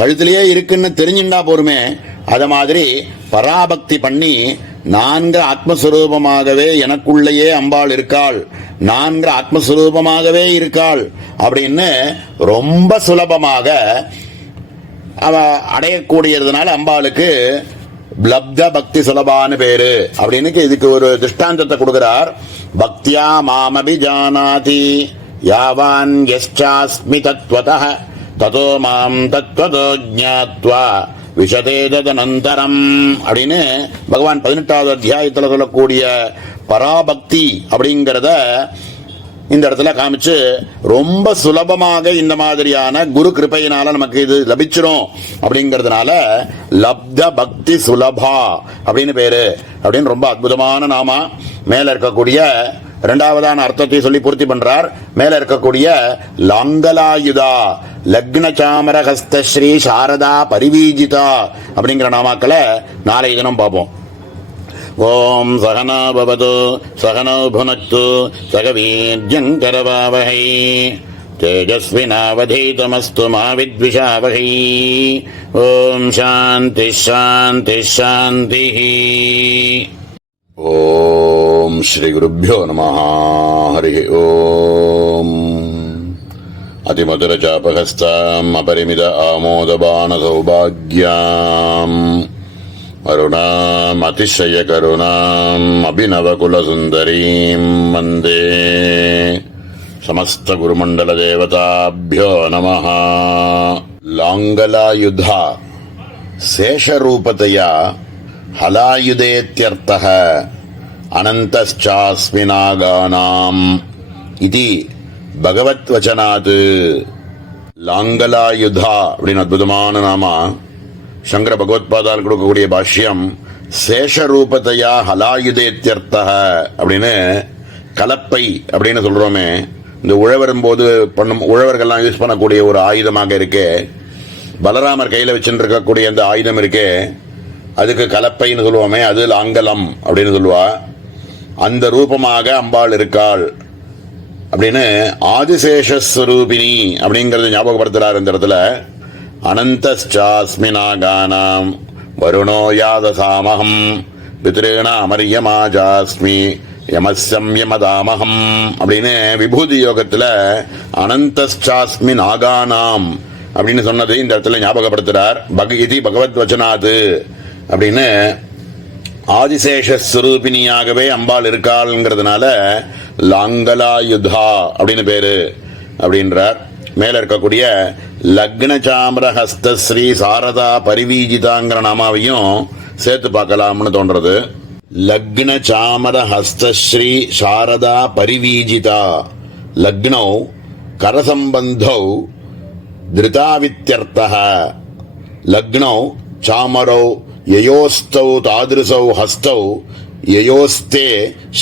கழுத்திலேயே இருக்குன்னு தெரிஞ்சுண்டா போருமே. அத மாதிரி பராபக்தி பண்ணி நான்கு ஆத்மஸ்வரூபமாகவே எனக்குள்ளேயே அம்பாள் இருக்காள், நான்கு ஆத்மஸ்வரூபமாகவே இருக்காள் அப்படின்னு ரொம்ப சுலபமாக அவ அடையக்கூடியதுனால அம்பாளுக்கு லப்த பக்தி சுலபான்னு பேரு அப்படின்னு இதுக்கு ஒரு திருஷ்டாந்தத்தை கொடுக்கிறார். பக்தியா மாமபி ஜானாதி யாவான் யஸ்சாஸ்மி தத்வதஹ ததோ மாம் தத்வதோ ஞாத்வா விஷதே ததனந்தரம் அப்படின்னு பகவான் 18வது அத்தியாயத்தில் சொல்லக்கூடிய பராபக்தி அப்படிங்கிறத இந்த இடத்துல காமிச்சு ரொம்ப சுலபமாக இந்த மாதிரியான குரு கிருபையினால நமக்கு இது லபிச்சிரும் அப்படிங்கிறதுனால லப்த பக்தி சுலபா அப்படின்னு பேரு அப்படின்னு ரொம்ப அற்புதமான நாமா. மேல இருக்கக்கூடிய இரண்டாவதான அர்த்தத்தை சொல்லி பூர்த்தி பண்றார். மேல இருக்கக்கூடிய லாங்கலாயுதா லக்ன சாமர ஹஸ்த ஸ்ரீ சாரதா பரிவீஜிதா அப்படிங்கிற நாமாக்களை நாளைய தினம் பார்ப்போம். ஓம் சகனா பவது சகனோ புனக்து சக வீர்யங்கரவாவஹை தேஜஸ்வினாவதீதமஸ்து மா வித்விஷாவஹை. ஓம் சாந்தி சாந்தி சாந்தி. ஓம் ஸ்ரீ குருப்யோ நமः. ஹரி ஓம். அதிமதுர சாபகஸ்தாம் அபரிமித ஆமோதபான சௌபாக்யாம் அருணாம் அதிசய கருணாம் அபிநவகுல சுந்தரீம் வந்தே சமஸ்த குருமண்டல தேவதாபியோ நமः. லாங்கலாயுதா சேஷரூபதையா ஹலாயுதேத்யர்த்தः அனந்தஸ்சாஸ்மினாகானாம் இதி பகவத் வச்சனாத். லாங்கலாயுதா அப்படின்னு அற்புதமான நாமா. சங்கர பகவத்பாதால் கொடுக்கக்கூடிய பாஷ்யம் சேஷரூபத்தையா ஹலாயுதேத்யர்த்தः அப்படின்னு கலப்பை அப்படின்னு சொல்றோமே, இந்த உழவரும் போது உழவர்கள்லாம் யூஸ் பண்ணக்கூடிய ஒரு ஆயுதமாக இருக்கே, பலராமர் கையில வச்சுட்டு இருக்கக்கூடிய அந்த ஆயுதம் இருக்கே அதுக்கு கலப்பைன்னு சொல்லுவோமே, அது லாங்கலம் அப்படின்னு சொல்லுவா. அந்த ரூபமாக அம்பாள் இருக்காள் அப்படின்னு ஆதிசேஷஸ்வரூபிணி அப்படிங்கறது ஞாபகப்படுத்துறாரு இந்த இடத்துல. அனந்தஸ்சாஸ்மினாகானாம் வருணோ யாதசாமகம் பித்ரேண அமரியமாஜாஸ்மி யமஸ்யம் யமதாமகம் அப்படின்னு விபூதி யோகத்துல அனந்தஸ்சாஸ்மி நாகானாம் அப்படின்னு சொன்னது இந்த இடத்துல ஞாபகப்படுத்துறார். இது பகவத் வச்சனாது அப்படின்னு ஆதிசேஷஸ்வரூபிணியாகவே அம்பாள் இருக்காள்ங்கிறதுனால லாங்கலாயுதா அப்படின்னு பேரு அப்படின்றார். மேல இருக்கக்கூடிய லக்ன சாமர ஹஸ்தஸ்ரீ சாரதா பரிவீஜிதாங்கிற நாமாவையும் சேர்த்து பார்க்கலாம்னு தோன்றது. லக்ன சாமர ஹஸ்தஸ்ரீ சாரதா பரிவீஜிதா லக்னௌ கரசம்பந்தௌ திருதாவித்யர்த்தः லக்னௌ சாமரௌ யயோஸ்தௌ தாதிருசௌ ஹஸ்தௌ யயோஸ்தே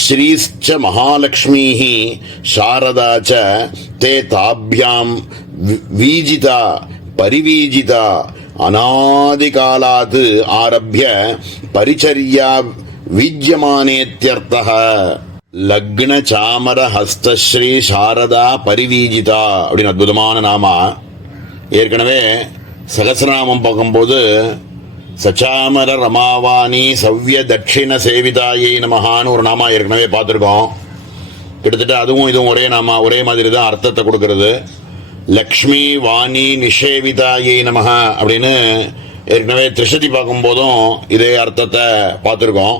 ஸ்ரீஸ்ச மகாலக்ஷ்மீः சாரதா ச தே தாभ्याम् வீஜிதா பரிவீஜிதா அநாதிகாலாத் ஆரப்ய பரிச்சர்யா வீஜ்யமானேத்யர்த்தः லக்ன சாமர ஹஸ்தஸ்ரீ சாரதா பரிவீஜிதா அப்படின்னு அற்புதமான நாமா. ஏற்கனவே சகசிரநாமம் பார்க்கும்போது சச்சாமர ரமாவாணி சவ்ய தட்சிண சேவிதாயை நமஹான்னு ஒரு நாமா ஏற்கனவே பார்த்துருக்கோம். கிட்டத்தட்ட அதுவும் இதுவும் ஒரே நாமா, ஒரே மாதிரி தான் அர்த்தத்தை கொடுக்கறது. லக்ஷ்மி வாணி நிஷேவிதாயை நமஹ அப்படின்னு ஏற்கனவே திரிசதி பார்க்கும்போதும் இதே அர்த்தத்தை பார்த்துருக்கோம்.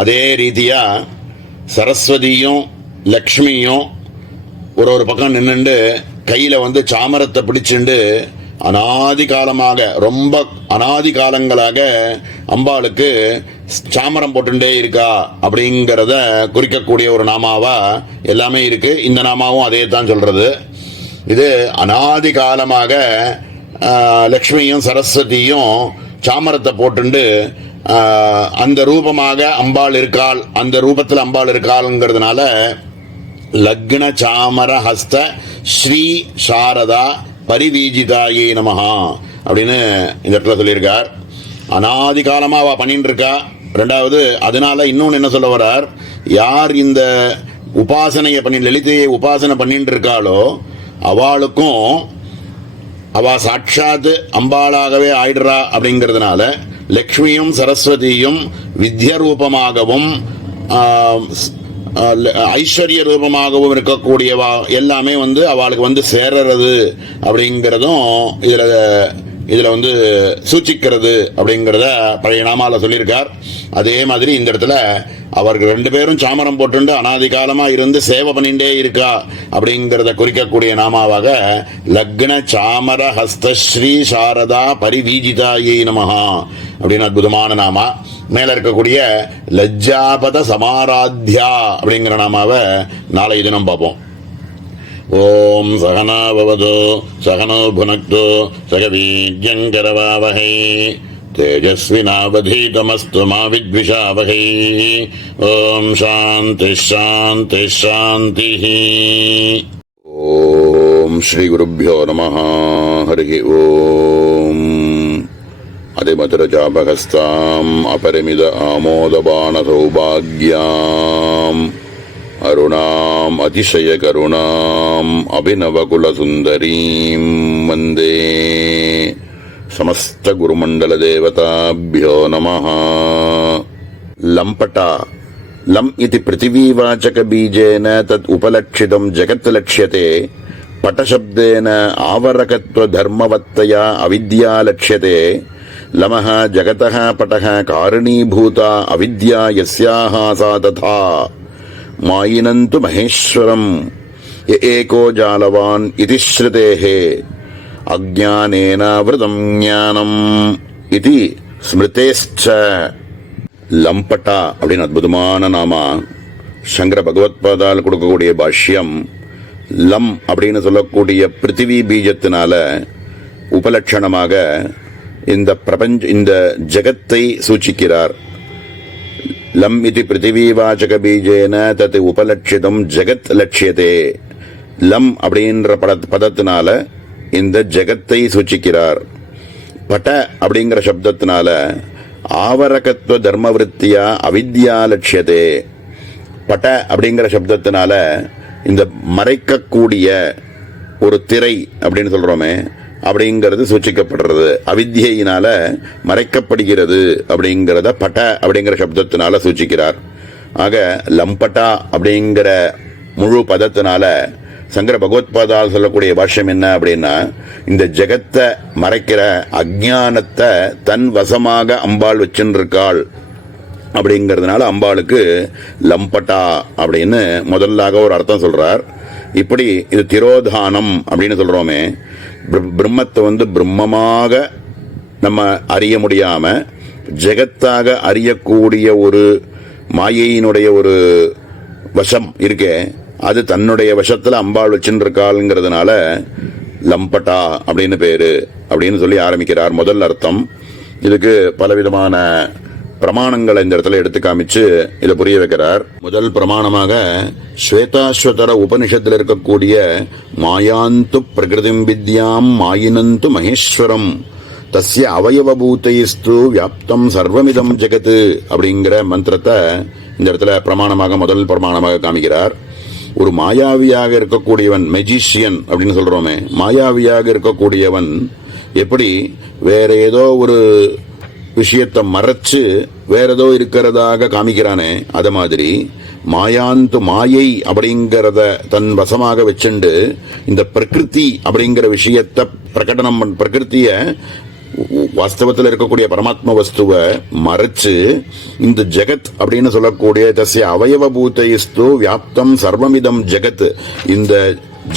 அதே ரீதியா சரஸ்வதியும் லக்ஷ்மியும் ஒரு பக்கம் நின்றுண்டு கையில் சாமரத்தை பிடிச்சுண்டு அனாதி காலமாக ரொம்ப அனாதி காலங்களாக அம்பாளுக்கு சாமரம் போட்டுட்டே இருக்கா அப்படிங்கிறத குறிக்கக்கூடிய ஒரு நாமாவா எல்லாமே இருக்கு. இந்த நாமாவும் அதே தான் சொல்றது. இது அனாதி காலமாக லக்ஷ்மியும் சரஸ்வதியும் சாமரத்தை போட்டுண்டு அந்த ரூபமாக அம்பாள் இருக்காள், அந்த ரூபத்தில் அம்பாள் இருக்காள்ங்கிறதுனால லக்ன சாமர ஹஸ்த ஸ்ரீ சாரதா பரிவீஜிதாயே நமஹா அப்படின்னு இந்த இடத்துல சொல்லியிருக்கார். அனாதி காலமாக அவள் பண்ணிட்டு இருக்கா. ரெண்டாவது அதனால இன்னொன்று என்ன சொல்ல வர்றார், யார் இந்த உபாசனையை பண்ணி லலிதையை உபாசனை பண்ணிட்டு இருக்காளோ அவளுக்கும் அவ சாட்சாத் அம்பாளாகவே ஆயிடுறா. அப்படிங்கிறதுனால லக்ஷ்மியும் சரஸ்வதியும் வித்ய ரூபமாகவும் ஐஸ்வர்ய ரூபமாகவும் இருக்கக்கூடியவா எல்லாமே அவளுக்கு சேரறது அப்படிங்கிறதும் இதுல சூச்சிக்கிறது அப்படிங்கிறத பழைய நாமால சொல்லியிருக்கார். அதே மாதிரி இந்த இடத்துல அவர்கள் ரெண்டு பேரும் சாமரம் போட்டு அனாதி காலமா இருந்து சேவை பண்ணிட்டே இருக்கா அப்படிங்கிறத குறிக்கக்கூடிய நாமாவாக லக்ன சாமர ஹஸ்தஸ்ரீ சாரதா பரிவீஜிதாயை நமஹா அப்படின்னு அற்புதமான நாமா. மேல இருக்கக்கூடிய லஜ்ஜாபத சமாராத்யா அப்படிங்கிற நாமாவை நாளைய தினம் பார்ப்போம். ஓம் சகனா பவது சகனோ புனக்து சகவீர்யங்கரவாவஹை தேஜஸ்வினாவதீதமஸ்து மா வித்விஷாவஹை. ஓம் சாந்தி சாந்தி சாந்தி. ஓம் ஸ்ரீ குருப்யோ நமஹ. ஹரி ஓம். அதிமதுரஜாபகஸ்தாம் அபரிமித ஆமோதபான சௌபாக்யாம் அருணாம் அதிசய கருணாம் அபிநவகுல சுந்தரீம் வந்தே சமஸ்த குருமண்டல தேவதாபியோ நமஹ. லம்பட்டா லம் இதி பிருத்திவீவாச்சக பீஜேன தத் உபலட்சிதம் ஜகத் லட்சியதே. பட்டசப்தேன ஆவரகத்வ தர்மவத்தயா அவித்யா லட்சியதே. லமஹ ஜகதஹ பட்டஹ காரணீபூதா அவித்யா யஸ்யாஹ சா ததா. மாயினந்து மகேஸ்வரம் ய ஏகோ ஜாலவான் இதி ஸ்ருதேஹ அஜ்ஞானேனாவ்ருதம் ஞானம் இதி ஸ்மிருதேஸ்ச. லம்பட்டா அப்படின்னு அற்புதமான நாமா. சங்கர பகவத்பாதால் கொடுக்கக்கூடிய பாஷ்யம் லம் அப்படின்னு சொல்லக்கூடிய பிருத்திவி பீஜத்தினால உபலட்சணமாக இந்த ஜகத்தை சூச்சிக்கிறார். லம் இது பிருத்திவீவாச்சக பீஜேன தத் உபலட்சிதம் ஜகத் லட்சியதே. லம் அப்படின்ற பதத்தினால இந்த ஜகத்தை சூச்சிக்கிறார். பட அப்படிங்கிற சப்தத்தினால ஆவரகத்துவ தர்மவிருத்தியா அவித்யா லட்சியதே. பட அப்படிங்கிற சப்தத்தினால இந்த மறைக்கக்கூடிய ஒரு திரை அப்படின்னு சொல்றோமே அப்படிங்கிறது சூச்சிக்கப்படுறது. அவித்யினால மறைக்கப்படுகிறது அப்படிங்கிறத பட அப்படிங்கிற சப்தத்தினால சூச்சிக்கிறார். ஆக லம்பட்டா அப்படிங்கிற முழு பதத்தினால சங்கர பகவத்பாதால் சொல்லக்கூடிய பாஷ்யம் என்ன அப்படின்னா, இந்த ஜெகத்தை மறைக்கிற அஜ்ஞானத்தை தன் வசமாக அம்பாள் வச்சுருக்காள் அப்படிங்கிறதுனால அம்பாளுக்கு லம்பட்டா அப்படின்னு முதல்லாக ஒரு அர்த்தம் சொல்றார். இப்படி இது திரோதானம் அப்படின்னு சொல்றோமே, பிரம்மத்தை பிரம்மமாக நம்ம அறிய முடியாம ஜெகத்தாக அறியக்கூடிய ஒரு மாயையினுடைய ஒரு வசம் இருக்கே, அது தன்னுடைய வசத்துல அம்பாள் வச்சுட்டு இருக்காளுங்கிறதுனால லம்பட்டா அப்படின்னு பேரு அப்படின்னு சொல்லி ஆரம்பிக்கிறார். முதல் அர்த்தம். இதுக்கு பலவிதமான பிரமாணங்களை இந்த இடத்துல எடுத்து காமிச்சு இதை புரிய வைக்கிறார். முதல் பிரமாணமாக ஸ்வேதாஸ்வதர உபனிஷத்தில் இருக்கக்கூடிய மாயாந்து பிரகிருதிம் வித்யாம் மாயினந்து மகேஸ்வரம் தஸ்ய அவயவபூதைஸ்து வியாப்தம் சர்வமிதம் ஜெகத் அப்படிங்கிற மந்திரத்தை இந்த இடத்துல பிரமாணமாக முதல் பிரமாணமாக காமிக்கிறார். ஒரு மாயாவியாக இருக்கக்கூடியவன், மெஜிஷியன் அப்படின்னு சொல்றோமே, மாயாவியாக இருக்கக்கூடியவன் எப்படி வேற ஏதோ ஒரு விஷயத்தை மறைச்சு வேற ஏதோ இருக்கிறதாக காமிக்கிறானே, அத மாதிரி மாயாந்து மாயை அப்படிங்கறத தன் வசமாக வச்சுண்டு இந்த பிரகிருதி அப்படிங்கிற விஷயத்தை பிரகடனம் பிரகிருத்திய வாஸ்தவத்தில் இருக்கக்கூடிய பரமாத்ம வஸ்துவை மறைச்சு இந்த ஜெகத் அப்படின்னு சொல்லக்கூடிய தஸ்ய அவயவபூதைஸ்து வியாப்தம் சர்வமிதம் ஜெகத், இந்த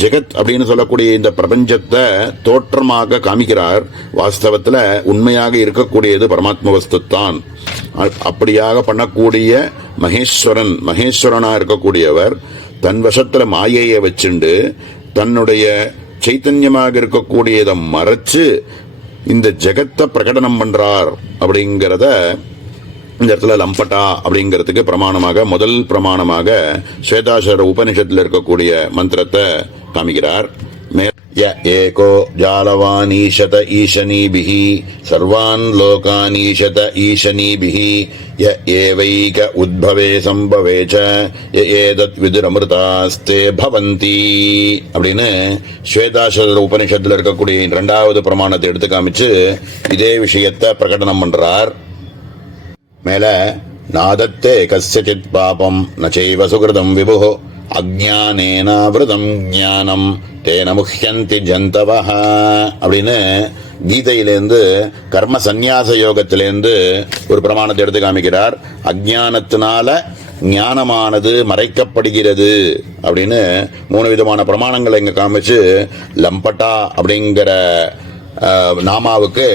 ஜெகத் அப்படின்னு சொல்லக்கூடிய இந்த பிரபஞ்சத்தை தோற்றமாக காமிக்கிறார். வாஸ்தவத்துல உண்மையாக இருக்கக்கூடியது பரமாத்ம வஸ்து தான். அப்படியாக பண்ணக்கூடிய மகேஸ்வரன், மகேஸ்வரனா இருக்கக்கூடியவர் தன் வசத்துல மாயையை வச்சுண்டு தன்னுடைய சைத்தன்யமாக இருக்கக்கூடியதை மறைச்சு இந்த ஜெகத்தை பிரகடனம் பண்றார் அப்படிங்கிறத இந்த இடத்துல லம்பட்டா அப்படிங்கிறதுக்கு பிரமாணமாக முதல் பிரமாணமாக ஸ்வேதாஸ்வர உபனிஷத்தில் இருக்கக்கூடிய மந்திரத்தை காமிக்கிறார். ய ஏகோ ஜாலவானீஷத ஈசனீபிஹி சர்வான் லோகானீஷத ஈசனீபிஹி ய ஏவைக உத்பவே சம்பவே ச ய ஏதத் விதுரமிருதாஸ்தே பவந்தி அப்படின்னு ஸ்வேதாஸ்வர உபனிஷத்தில் இருக்கக்கூடிய இரண்டாவது பிரமாணத்தை எடுத்து காமிச்சு இதே விஷயத்தை பிரகடனம் பண்றார். மேல நாதத்தே கஸ்யசித் பாபம் நச்சைவ சுகிருதம் விபுः அஜ்ஞானேனாவிருதம் ஞானம் தேன முஹ்யந்தி ஜந்தவஹ அப்படின்னு கீதையிலேருந்து கர்ம சந்நியாச யோகத்திலேருந்து ஒரு பிரமாணத்தை எடுத்து காமிக்கிறார். அஜ்ஞானத்தினால ஞானமானது மறைக்கப்படுகிறது அப்படின்னு 3 விதமான பிரமாணங்களை இங்க காமிச்சு லம்பட்டா அப்படிங்கிற நாமாவுக்கு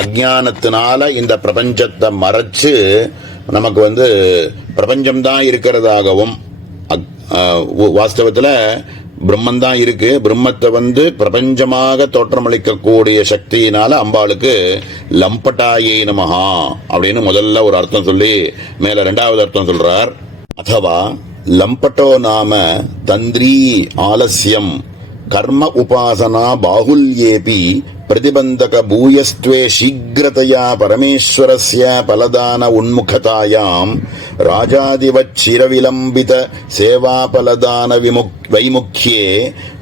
அஜ்ஞானத்தினால இந்த பிரபஞ்சத்தை மறைச்சு நமக்கு பிரபஞ்சம்தான் இருக்கிறதாகவும் வாஸ்தவத்துல பிரம்மந்தான் இருக்கு, பிரம்மத்தை பிரபஞ்சமாக தோற்றமளிக்கக்கூடிய சக்தியினால அம்பாளுக்கு லம்பட்டாயை நமஹா அப்படின்னு முதல்ல ஒரு அர்த்தம் சொல்லி மேல இரண்டாவது அர்த்தம் சொல்றார். அதவா லம்பட்டோ நாம தந்திரி ஆலஸ்யம் கர்ம உபாசனா பாகுல்யேபி பிரதிபந்தக பூயஸ்த்வே சீக்கிரதையா பரமேஸ்வரஸ்ய பலதான உன்முகதாயாம் ராஜாதிவச் சிரவிலம்பித சேவா பலதான வைமுக்கியே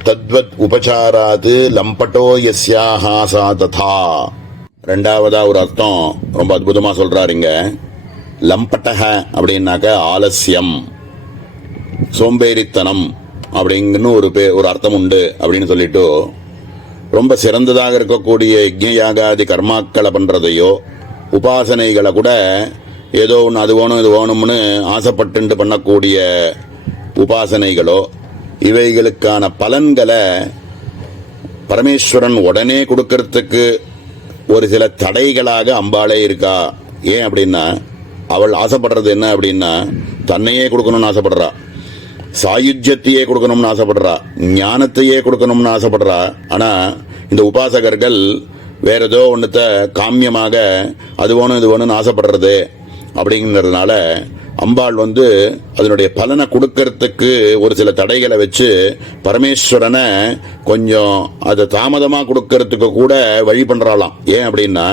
தத்வத் உபசாராத் லம்பட்டோ யஸ்யாஹா சா ததா. ரெண்டாவதா ஒரு அர்த்தம் ரொம்ப அற்புதமா சொல்றாருங்க. லம்பட்டக அப்படின்னாக்க ஆலஸ்யம், சோம்பேறித்தனம் அப்படிங்கன்னு ஒரு அர்த்தம் உண்டு அப்படின்னு சொல்லிட்டு ரொம்ப சிறந்ததாக இருக்கக்கூடிய யஜ்ஞயாகாதி கர்மாக்களை பண்றதையோ உபாசனைகளை கூட ஏதோ ஒன்று அது வேணும் இது வேணும்னு ஆசைப்பட்டு பண்ணக்கூடிய உபாசனைகளோ இவைகளுக்கான பலன்களை பரமேஸ்வரன் உடனே கொடுக்கறதுக்கு ஒரு சில தடைகளாக அம்பாளே இருக்கா. ஏன் அப்படின்னா அவள் ஆசைப்படுறது என்ன அப்படின்னா தன்னையே கொடுக்கணும்னு ஆசைப்படுறா, சாயுஜ்யத்தையே கொடுக்கணும்னு ஆசைப்படுறா, ஞானத்தையே கொடுக்கணும்னு ஆசைப்படுறா. ஆனா இந்த உபாசகர்கள் வேற ஏதோ ஒன்றத்தை காமியமாக அது வேணும் இது வேணும்னு ஆசைப்படுறது அப்படிங்கிறதுனால அம்பாள் அதனுடைய பலனை கொடுக்கறதுக்கு ஒரு சில தடைகளை வச்சு பரமேஸ்வரனை கொஞ்சம் அதை தாமதமா கொடுக்கறதுக்கு கூட வழி பண்றாளாம். ஏன் அப்படின்னா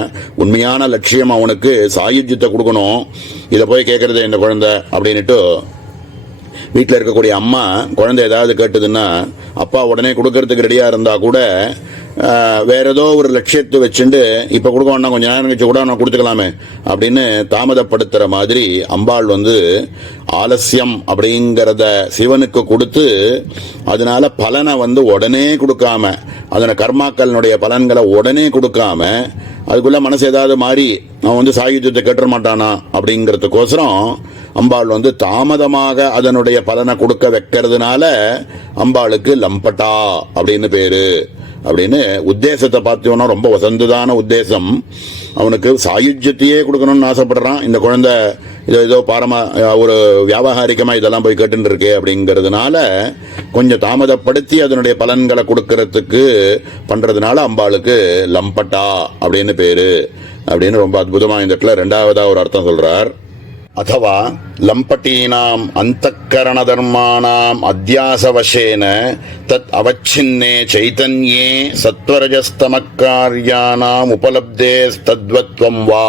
உண்மையான லட்சியம் அவனுக்கு சாயுஜ்யத்தை கொடுக்கணும், இதை போய் கேட்கறது இந்த குழந்தை அப்படின்னுட்டு வீட்டில் இருக்கக்கூடிய அம்மா குழந்தை ஏதாவது கேட்டதுன்னா அப்பா உடனே கொடுக்கறதுக்கு ரெடியா இருந்தா கூட வேற ஏதோ ஒரு லட்சியத்தை வச்சுட்டு இப்ப கொடுக்க வேண்டாம், கொஞ்சம் நேரம் கழிச்சு கூட நான் கொடுத்துக்கலாமே அப்படின்னு தாமதப்படுத்துற மாதிரி அம்பாள் ஆலசியம் அப்படிங்கறத சிவனுக்கு கொடுத்து அதனால பலனை உடனே கொடுக்காம, அதன கர்மாக்களினுடைய பலன்களை உடனே கொடுக்காம அதுக்குள்ள மனசு ஏதாவது மாறி அவன் சாயுஜ்யத்தை கேட்ட மாட்டானா அப்படிங்கறதுக்கோசரம் அம்பாள் தாமதமாக அதனுடைய பலனை கொடுக்க வைக்கிறதுனால அம்பாளுக்கு லம்பட்டா அப்படின்னு பேரு. அப்படின்னு உத்தேசத்தை பார்த்தோம்னா ரொம்ப வசந்ததான உத்தேசம். அவனுக்கு சாயுஜ்யத்தையே கொடுக்கணும்னு ஆசைப்படுறான். இந்த குழந்தை ஏதோ ஒரு வியாபாரிகமாக இதெல்லாம் போய் கேட்டுன்னு இருக்கே அப்படிங்கிறதுனால கொஞ்சம் தாமதப்படுத்தி அதனுடைய பலன்களை கொடுக்கறதுக்கு பண்றதுனால அம்பாளுக்கு லம்பட்டா அப்படின்னு பேரு அப்படின்னு ரொம்ப அற்புதமா இந்த இடத்துல ரெண்டாவதா ஒரு அர்த்தம் சொல்றார். अथवा लंपटीनाम अंतःकरण धर्माणाम अध्यासवशेन तत् अवच्छिन्ने चैतन्ये सत्वरजस्तमकार्याणाम उपलब्धे तद्वत्वं वा.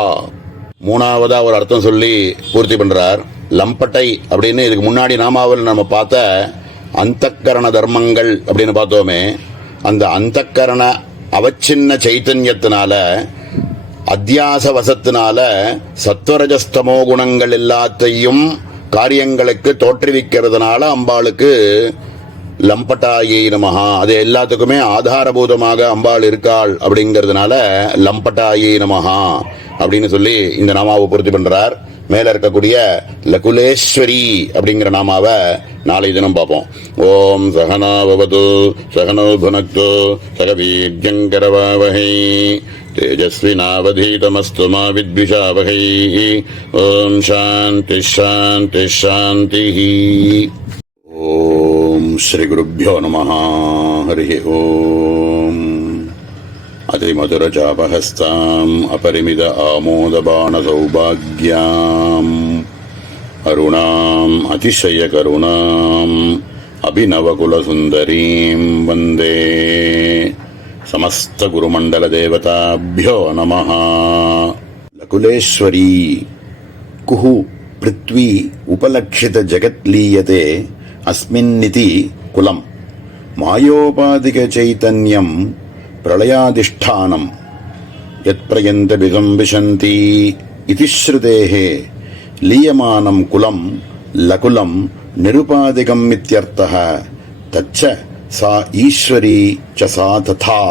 மூணாவதா ஒரு அர்த்தம் சொல்லி பூர்த்தி பண்றார். லம்பட்டை அப்படின்னு இதுக்கு முன்னாடி நாமாவில் நம்ம பார்த்த அந்தக்கரண தர்மங்கள் அப்படின்னு பார்த்தோமே, அந்த அந்தக்கரண அவச்சின்ன சைத்தன்யத்தினால அத்தியாச வசத்தினால சத்வரஜஸ்தமோ குணங்கள் எல்லாத்தையும் காரியங்களுக்கு தோற்றுவிக்கிறதுனால அம்பாளுக்கு லம்பட்டாயை நமஹா, அது எல்லாத்துக்குமே ஆதாரபூதமாக அம்பாள் இருக்காள் அப்படிங்கிறதுனால லம்பட்டாயை நமஹா அப்படின்னு சொல்லி இந்த நாமாவை பூர்த்தி பண்றார். மேல இருக்கக்கூடிய லகுலேஸ்வரி அப்படிங்கிற நாமாவை நாளை தினம் பார்ப்போம். ஓம் சகனா பவது சகனோ புனக்து சகவீர்யங்கரவாவஹை तेजस्विनावधीतमस्तु मा विद्विषावहै. ओम शांति शांति शांति. ओम श्री गुरुभ्यो नमः. हरि ओम. अतिमधुरचापहस्ताम् अपरिमित आमोदबाणसौभाग्याम् अरुणाम् अतिशयकरुणाम् अभिनवकुलसुन्दरीम् वन्दे. समस्त गुरुमंडल देवताभ्यो नमः. लकुलेश्वरी कुहु पृथ्वी उपलक्षित जगत् लीयते अस्मिन्निति कुलम् मायोपाधिक चैतन्यम् प्रलयाधिष्ठानम् यत्प्रयन्त विसंविशन्ति इति श्रुतेः लीयमानम् कुलम् लकुलम् निरुपाधिकम् इत्यर्थः. तच्च சா ஈஸ்வரி சசா ததா.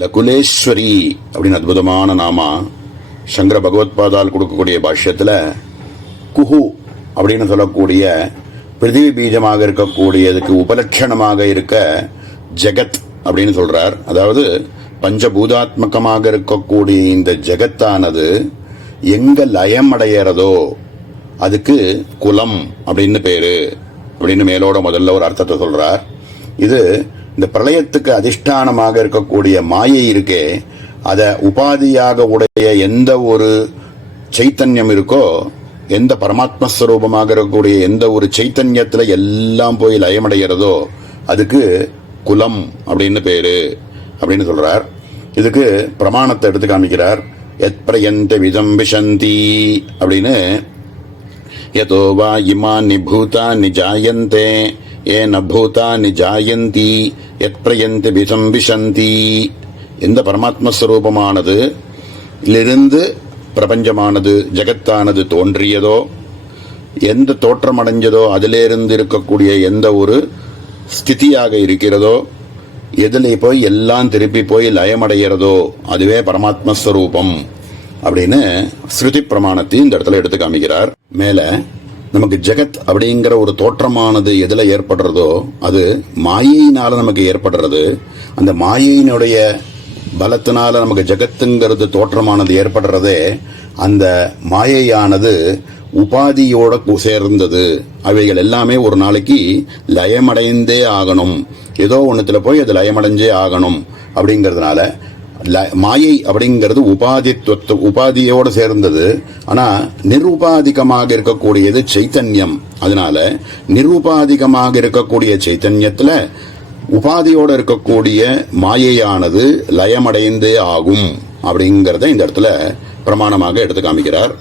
லகுலேஸ்வரி அப்படின்னு அற்புதமான நாமா சங்கர பகவத்பாதால் கொடுக்கக்கூடிய பாஷ்யத்துல குஹு அப்படின்னு சொல்லக்கூடிய பிருத்திவி பீஜமாக இருக்கக்கூடியதுக்கு உபலட்சணமாக இருக்க ஜெகத் அப்படின்னு சொல்றார். அதாவது பஞ்சபூதாத்மகமாக இருக்கக்கூடிய இந்த ஜெகத்தானது எங்க லயம் அடையிறதோ அதுக்கு குலம் அப்படின்னு பேரு அப்படின்னு மேலோட முதல்ல ஒரு அர்த்தத்தை சொல்றார். இது இந்த பிரளயத்துக்கு அதிஷ்டானமாக இருக்கக்கூடிய மாயை இருக்கே, அதை உபாதியாக உடைய எந்த ஒரு சைத்தன்யம் இருக்கோ, எந்த பரமாத்மஸ்வரூபமாக இருக்கக்கூடிய எந்த ஒரு சைத்தன்யத்துல எல்லாம் போய் லயமடைகிறதோ அதுக்கு குலம் அப்படின்னு பேரு அப்படின்னு சொல்றார். இதுக்கு பிரமாணத்தை எடுத்து காமிக்கிறார். எத் பிரயந்த விதம் விஷந்தி அப்படின்னு யதோ வா இமானி பூதானி ஜாயந்தே ஏன பூதானி ஜாயந்தி யத் பிரயந்தி விசம்பிஷந்தி. எந்த பரமாத்மஸ்வரூபமானது இலிருந்து பிரபஞ்சமானது ஜெகத்தானது தோன்றியதோ, எந்த தோற்றம் அடைஞ்சதோ, அதிலிருந்து இருக்கக்கூடிய எந்த ஒரு ஸ்திதியாக இருக்கிறதோ, எதில் போய் எல்லாம் திருப்பி போய் லயமடைகிறதோ அதுவே பரமாத்மஸ்வரூபம் அப்படின்னு ஸ்ருதி பிரமாணத்தை இந்த இடத்துல எடுத்து காமிக்கிறார். மேல நமக்கு ஜெகத் அப்படிங்கிற ஒரு தோற்றமானது எதுல ஏற்படுறதோ அது மாயையினால நமக்கு ஏற்படுறது. அந்த மாயையினுடைய பலத்தினால நமக்கு ஜெகத்துங்கிறது தோற்றமானது ஏற்படுறதே அந்த மாயையானது உபாதியோட சேர்ந்தது. அவைகள் எல்லாமே ஒரு நாளைக்கு லயமடைந்தே ஆகணும், ஏதோ ஒன்னுத்துல போய் அது லயமடைஞ்சே ஆகணும். அப்படிங்கிறதுனால மாயை அப்படிங்கிறது உபாதியோட சேர்ந்தது. ஆனா நிருபாதிகமாக இருக்கக்கூடியது சைத்தன்யம். அதனால நிருபாதிகமாக இருக்கக்கூடிய சைத்தன்யத்துல உபாதியோட இருக்கக்கூடிய மாயையானது லயமடைந்தே ஆகும் அப்படிங்கறத இந்த இடத்துல பிரமாணமாக எடுத்து காமிக்கிறார்.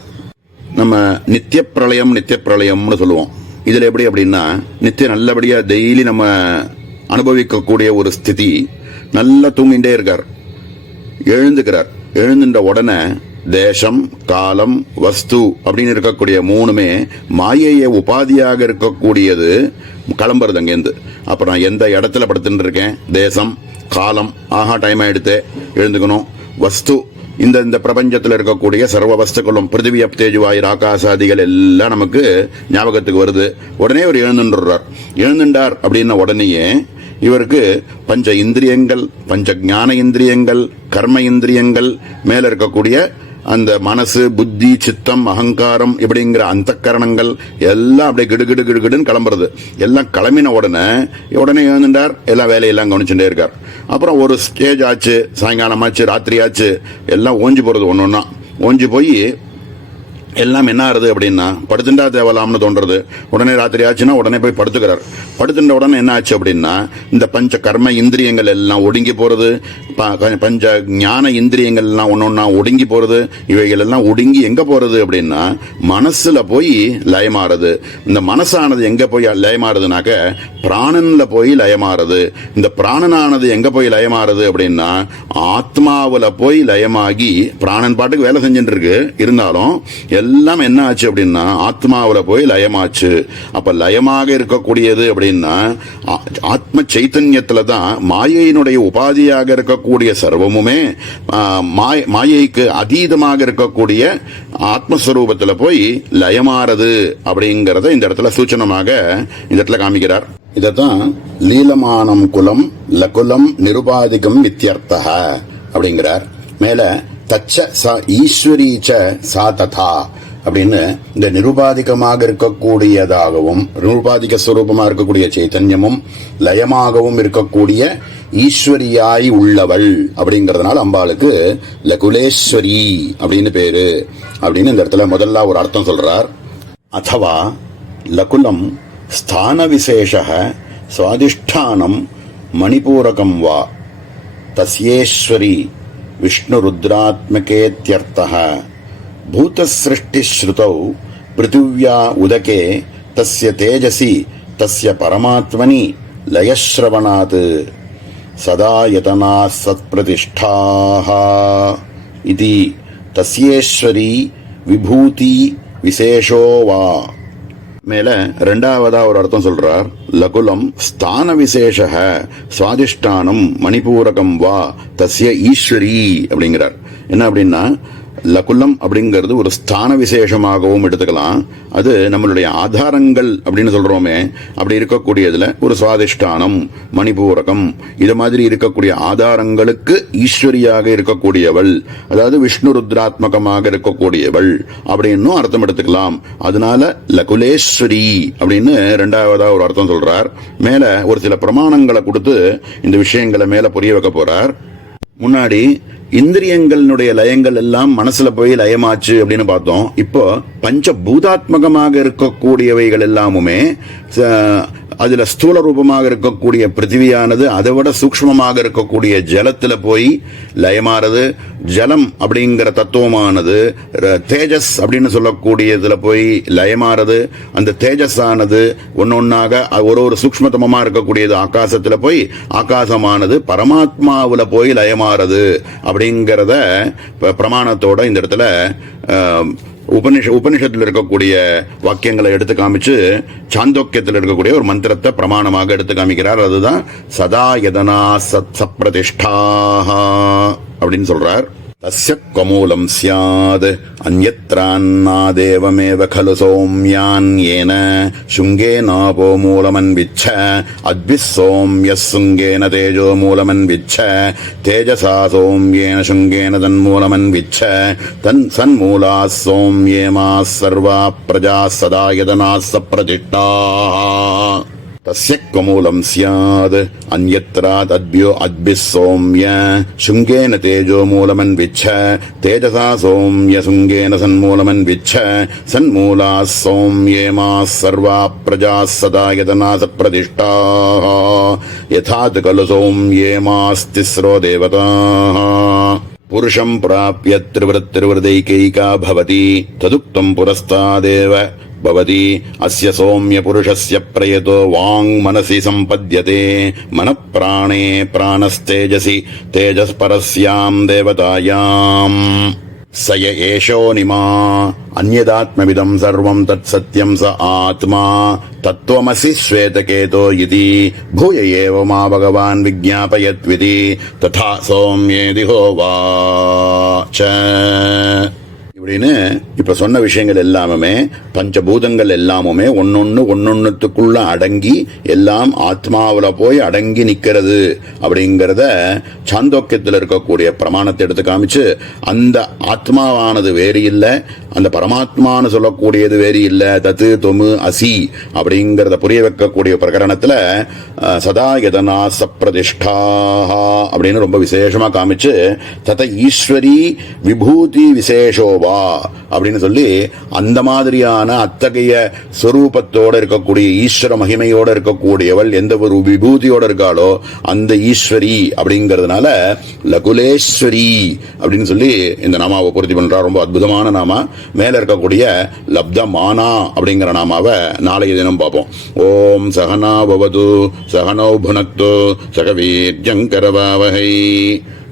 நம்ம நித்திய பிரளயம்னு சொல்லுவோம். இதுல எப்படி அப்படின்னா, நித்திய நல்லபடியா டெய்லி நம்ம அனுபவிக்கக்கூடிய ஒரு ஸ்திதி. நல்லா தூங்கிட்டே இருக்கார், எழுந்துக்கிறார். எழுந்துட்ட உடனே தேசம் காலம் வஸ்து அப்படின்னு இருக்கக்கூடிய மூணுமே மாயைய உபாதியாக இருக்கக்கூடியது கிளம்புறது அங்கேருந்து. அப்ப நான் எந்த இடத்துல படுத்துட்டு இருக்கேன், தேசம் காலம், ஆஹா டைம் ஆயிடுத்து எழுந்துக்கணும். வஸ்து இந்த பிரபஞ்சத்தில் இருக்கக்கூடிய சர்வ வஸ்துக்களும் பிருத்திவி அப்தேஜுவாயு ஆகாசாதிகள் எல்லாம் நமக்கு ஞாபகத்துக்கு வருது. உடனே அவர் எழுந்துட்டார் அப்படின்ன உடனேயே இவருக்கு பஞ்ச இந்திரியங்கள், பஞ்ச ஞான இந்திரியங்கள், கர்ம இந்திரியங்கள், மேல இருக்கக்கூடிய அந்த மனசு, புத்தி, சித்தம், அகங்காரம் இப்படிங்கிற அந்த கரணங்கள் எல்லாம் அப்படியே கிடுகிடு கிடுகிடுன்னு கிளம்புறது. எல்லாம் கிளம்பின உடனே எழுந்துட்டார், எல்லா வேலையெல்லாம் கவனிச்சுட்டே இருக்கார். அப்புறம் ஒரு ஸ்டேஜ் ஆச்சு, சாயங்காலமாச்சு, ராத்திரி ஆச்சு, எல்லாம் ஓஞ்சி போறது. ஒன்னொன்னா ஓஞ்சி போய் எல்லாம் என்ன ஆறுது அப்படின்னா படுத்துட்டா தேவலாம்னு தோன்றது. உடனே ராத்திரி ஆச்சுன்னா உடனே போய் படுத்துக்கிறார். படுத்துட்ட உடனே என்ன ஆச்சு அப்படின்னா இந்த பஞ்ச கர்ம இந்திரியங்கள் எல்லாம் ஒடுங்கி போறது, பஞ்ச ஞான இந்திரியங்கள் எல்லாம் ஒன்னொன்னா ஒடுங்கி போறது. இவைகள் எல்லாம் ஒடுங்கி எங்க போறது அப்படின்னா மனசுல போய் லயமாறுது. இந்த மனசானது எங்க போய் லயமாறுதுனாக்க பிராணன்ல போய் லயமாறுது. இந்த பிராணனானது எங்க போய் லயமாறுது அப்படின்னா ஆத்மாவுல போய் லயமாகி, பிராணன் பாட்டுக்கு வேலை செஞ்சுட்டு இருக்கு, இருந்தாலும் எல்லாம் என்ன ஆச்சு அப்படின்னா ஆத்மாவுல போய் லயமாச்சு. அப்ப லயமாக இருக்கக்கூடியது அப்படின்னா ஆத்ம சைத்தன்யத்துல தான் மாயையினுடைய உபாதியாக இருக்கக்கூடிய சர்வமுமே மாயைக்கு அதீதமாக இருக்கக்கூடிய ஆத்மஸ்வரூபத்துல போய் லயமாறது அப்படிங்கறத இந்த இடத்துல சூச்சனமாக இந்த இடத்துல காமிக்கிறார். இதத்தான் லீலமானம் குலம் லகுலம் நிருபாதிகம் வித்யர்த்தஹ அப்படிங்கிறார். மேல தச்ச ச ஈஸ்வரீச்ச சா ததா அப்படின்னு இந்த நிருபாதிகமாக இருக்கக்கூடியதாகவும் நிருபாதிக ஸ்வரூபமாக இருக்கக்கூடிய சைத்தன்யமும் லயமாகவும் இருக்கக்கூடிய ஈஸ்வரியாய் உள்ளவள் அப்படிங்கறதுனால அம்பாளுக்கு லகுலேஸ்வரி அப்படின்னு பேரு அப்படின்னு இந்த இடத்துல முதல்ல ஒரு அர்த்தம் சொல்றார். அதவா லகுலம் ஸ்தான விசேஷ சுவாதிஷ்டானம் மணிபூரகம் வா தஸ்யேஸ்வரி விஷ்ணு ருத்ராத்மகேத்யர்த்தः பூதஸ்ருஷ்டிஸ்ருதௌ பிருத்திவ்யா உதகே தஸ்ய தேஜசி தஸ்ய பரமாத்மனி லயஸ்ரவணாத் சதா யதனா சத்பிரதிஷ்டாः இதி தஸ்யேஸ்வரி விபூதி விசேஷோ வா. மேல ரெண்டாவதா ஒரு அர்த்தம் சொல்றார். லகுலம் ஸ்தான விசேஷ சுவாதிஷ்டானம் மணிபூரகம் வா தஸ்ய ஈஸ்வரி அப்படிங்கிறார். என்ன அப்படின்னா லகுலம் அப்படிங்கிறது ஒரு ஸ்தான விசேஷமாகவும் எடுத்துக்கலாம். அது நம்மளுடைய ஆதாரங்கள் அப்படின்னு சொல்றோமே, அப்படி இருக்கக்கூடியதுல ஒரு சுவாதிஷ்டானம், மணிபூரகம் இது மாதிரி இருக்கக்கூடிய ஆதாரங்களுக்கு ஈஸ்வரியாக இருக்கக்கூடியவள், அதாவது விஷ்ணு ருத்ராத்மகமாக இருக்கக்கூடியவள் அப்படின்னு அர்த்தம் எடுத்துக்கலாம். அதனால லகுலேஸ்வரி அப்படின்னு ரெண்டாவதா ஒரு அர்த்தம் சொல்றார். மேல ஒரு சில பிரமாணங்களை கொடுத்து இந்த விஷயங்களை மேல புரிய வைக்க போறார். முன்னாடி இந்திரியங்களுடைய லயங்கள் எல்லாம் மனசுல போய் லயமாச்சு அப்படின்னு பார்த்தோம். இப்போ பஞ்ச பூதாத்மகமாக இருக்கக்கூடியவைகள் எல்லாமுமே அதுல ஸ்தூல ரூபமாக இருக்கக்கூடிய பிருத்திவியானது அதை விட சூக்ஷ்மமாக இருக்கக்கூடிய ஜலத்துல போய் லயமாறது. ஜலம் அப்படிங்கிற தத்துவமானது தேஜஸ் அப்படின்னு சொல்லக்கூடியதுல போய் லயமாறது. அந்த தேஜஸ் ஆனது ஒன்னொன்னாக ஒரு சூக்ஷ்மதமமா இருக்கக்கூடியது ஆகாசத்துல போய் ஆகாசமானது பரமாத்மாவுல போய் லயமாறது அப்படிங்கிறத பிரமாணத்தோட இந்த இடத்துல உபனிஷத்தில் இருக்கக்கூடிய வாக்கியங்களை எடுத்து காமிச்சு சாந்தோக்கியத்தில் இருக்கக்கூடிய ஒரு மந்திரத்தை பிரமாணமாக எடுத்து காமிக்கிறார். அதுதான் சதா யதனா சத்பிரதிஷ்டாஹ அப்படின்னு சொல்றார். தஸ்ய கமூலம் ஸ்யாத் அன்யத்ரான்னாதேவமேவ கலு சௌம்யான் ஏன சுங்கேனாபோ மூலமன்விச்ச அத்பிஸ் சௌம்யஸ் சுங்கேன தேஜோ மூலமன்விச்ச தேஜசா சௌம்யேன சுங்கேன தன்மூலமன்விச்ச தன் சன்மூலா சௌம்யேமா சர்வா பிரஜா சதா யதனா சப்ரதிஷ்டாஹ. தஸ்ய கமூலம் ஸ்யாத் அன்யத்ரா தத்பியோ அத்பிஸ் சௌம்ய சுங்கேன தேஜோ மூலமன்விச்ச தேஜசா சௌம்ய சுங்கேன சன்மூலமன்விச்ச சன்மூலா சௌம்யேமா சர்வா பிரஜா சதா யதனா சப்ரதிஷ்டாஹ யதாத் கலு சௌம்யேமாஸ்திஸ்ரோ தேவதாஹ. புருஷம் பிராப்ய த்ரிவృత్తిర్వృदैकैका भवति तदुक्तं पुरस्तादेव भवति अस्य सौम्य पुरुषस्य प्रयतो वाङ् मनसि सम्पद्यते मनः प्राणे प्राणस्तेजसि तेजस्परस्यां देवतायाम् स य एषोऽनिमा अन्यदात्मविदं सर्वं तत्सत्यं स आत्मा तत्त्वमसि श्वेतकेतो इति भूय एव मा भगवान् विज्ञापयत्विति तथा सौम्येति होवाच. இப்படின்னு இப்ப சொன்ன விஷயங்கள் எல்லாமே பஞ்சபூதங்கள் எல்லாமுமே ஒன்னொன்னுக்குள்ள அடங்கி எல்லாம் ஆத்மாவில போய் அடங்கி நிக்கிறது அப்படிங்கறத சாந்தோக்கியத்தில் இருக்கக்கூடிய பிரமாணத்தை எடுத்து காமிச்சு, அந்த ஆத்மாவானது வேறு இல்லை, அந்த பரமாத்மான்னு சொல்லக்கூடியது வேறு இல்லை, தத்து தொமு அசி அப்படிங்கறத புரிய வைக்கக்கூடிய பிரகரணத்துல சதா யதனா சப்ரதிஷ்டா அப்படின்னு ரொம்ப விசேஷமா காமிச்சு, தத ஈஸ்வரி விபூதி விசேஷோவா அப்படின்னு சொல்லி அந்த மாதிரியான அத்தகைய ஸ்வரூபத்தோட இருக்கக்கூடிய ஈஸ்வர மகிமையோட இருக்கக்கூடியவள் எந்த ஒரு விபூதியோட இருக்காளோ அந்த ஈஸ்வரி அப்படிங்கறதுனால லகுலேஸ்வரி அப்படின்னு சொல்லி இந்த நாமாவை பூர்த்தி பண்றா. ரொம்ப அற்புதமான நாமா. மேல இருக்கக்கூடிய லப்தமானா அப்படிங்கிற நாமாவை நாளைய தினம் பார்ப்போம். ஓம் சகனா பவது சகனௌ புனக்து சகவீர்யங்கரவாவஹை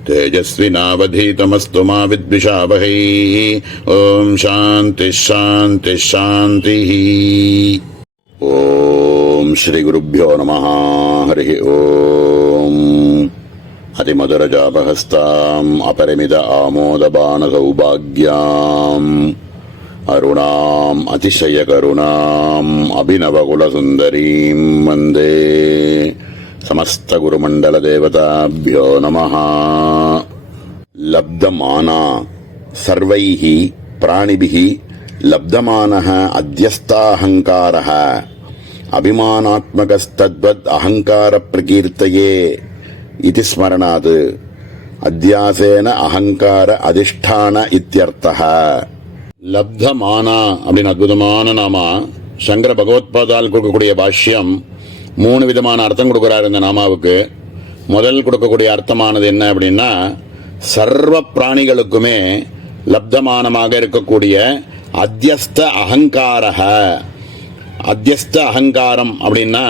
तेजस्विनावधीतमस्तु मा विद्विषावहै. ओम शांति शांति शांति. ओम श्री गुरुभ्यो नमः. हरि ओम. अतिमधुरजापहस्ताम् अपरिमित आमोदबाण सौभाग्याम् अरुणाम् अतिशयकरुणाम् अभिनवकुलसुन्दरीम् वन्दे समस्त गुरुमंडल देवताभ्यो नमः. लब्धमाना सर्वैः प्राणिभिः लब्धमानः अध्यस्ताहंकारः अभिमानात्मकस्तद्वद् अहंकार प्रकीर्तये इति स्मरणात् अध्यासेन अहंकार अधिष्ठान इत्यर्थः. लब्धमाना அப்படின்னு அற்புதமான நாமா. சங்கர பகவத்பாதால் கொடுக்கக்கூடிய பாஷ்யம் 3 விதமான அர்த்தம் கொடுக்கிறார் இந்த நாமாவுக்கு. முதல் கொடுக்கக்கூடிய அர்த்தமானது என்ன அப்படின்னா, சர்வ பிராணிகளுக்குமே லப்தமானமாக இருக்கக்கூடிய அத்தியஸ்த அகங்காரக. அத்தியஸ்த அகங்காரம் அப்படின்னா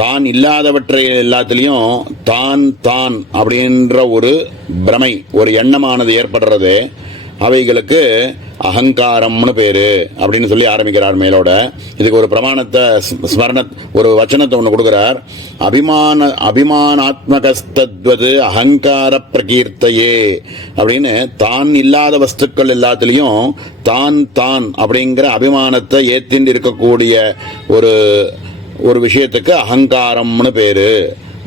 தான் இல்லாதவற்றை எல்லாத்திலையும் தான் தான் அப்படின்ற ஒரு பிரமை, ஒரு எண்ணமானது ஏற்படுறது. அவைகளுக்கு அகங்காரம்னு பேரு அப்படின்னு சொல்லி ஆரம்பிக்கிறார் மேலோட. இதுக்கு ஒரு பிரமாணத்தை ஒரு வச்சனத்தை ஒன்று கொடுக்கிறார். அபிமானாத்மகஸ்தத்வது அகங்கார பிரகீர்த்தையே அப்படின்னு தான் இல்லாத வஸ்துக்கள் எல்லாத்திலையும் தான் தான் அப்படிங்கிற அபிமானத்தை ஏத்திண்டு இருக்கக்கூடிய ஒரு விஷயத்துக்கு அகங்காரம்னு பேரு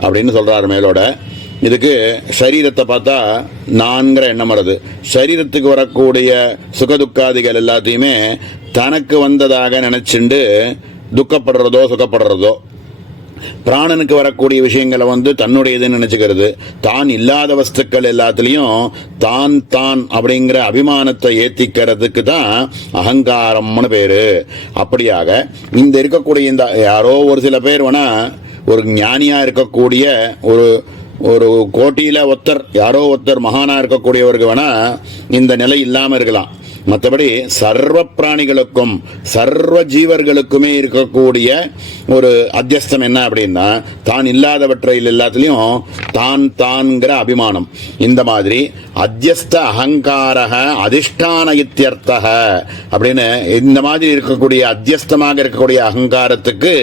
அப்படின்னு சொல்றாரு மேலோட. இதுக்கு சரீரத்தை பார்த்தா நான்கிற எண்ணம் வருது. சரீரத்துக்கு வரக்கூடிய சுகதுக்காதிகள் எல்லாத்தையுமே தனக்கு வந்ததாக நினைச்சுண்டு துக்கப்படுறதோ சுகப்படுறதோ, பிராணனுக்கு வரக்கூடிய விஷயங்களை தன்னுடையதுன்னு நினைச்சுக்கிறது. தான் இல்லாத வஸ்துக்கள் எல்லாத்திலையும் தான் தான் அப்படிங்கிற அபிமானத்தை ஏத்திக்கிறதுக்கு தான் அகங்காரம்னு பேரு. அப்படியாக இந்த இருக்கக்கூடிய இந்த யாரோ ஒரு சில பேர் வேணா ஒரு ஞானியா இருக்கக்கூடிய ஒரு கோட்டியில யாரோ ஒருத்தர் மகானா இருக்கக்கூடியவருக்கு வேணா இந்த நிலை இல்லாம இருக்கலாம். மற்றபடி சர்வ பிராணிகளுக்கும் சர்வ ஜீவர்களுக்குமே இருக்கக்கூடிய ஒரு அத்தியஸ்தம் என்ன அப்படின்னா, தான் இல்லாதவற்றையில் எல்லாத்திலையும் தான் தான்கிற அபிமானம். இந்த மாதிரி அத்தியஸ்த அகங்காரக அதிஷ்டான இத்தியர்த்தக அப்படின்னு இந்த மாதிரி இருக்கக்கூடிய அத்தியஸ்தமாக இருக்கக்கூடிய அகங்காரத்துக்கு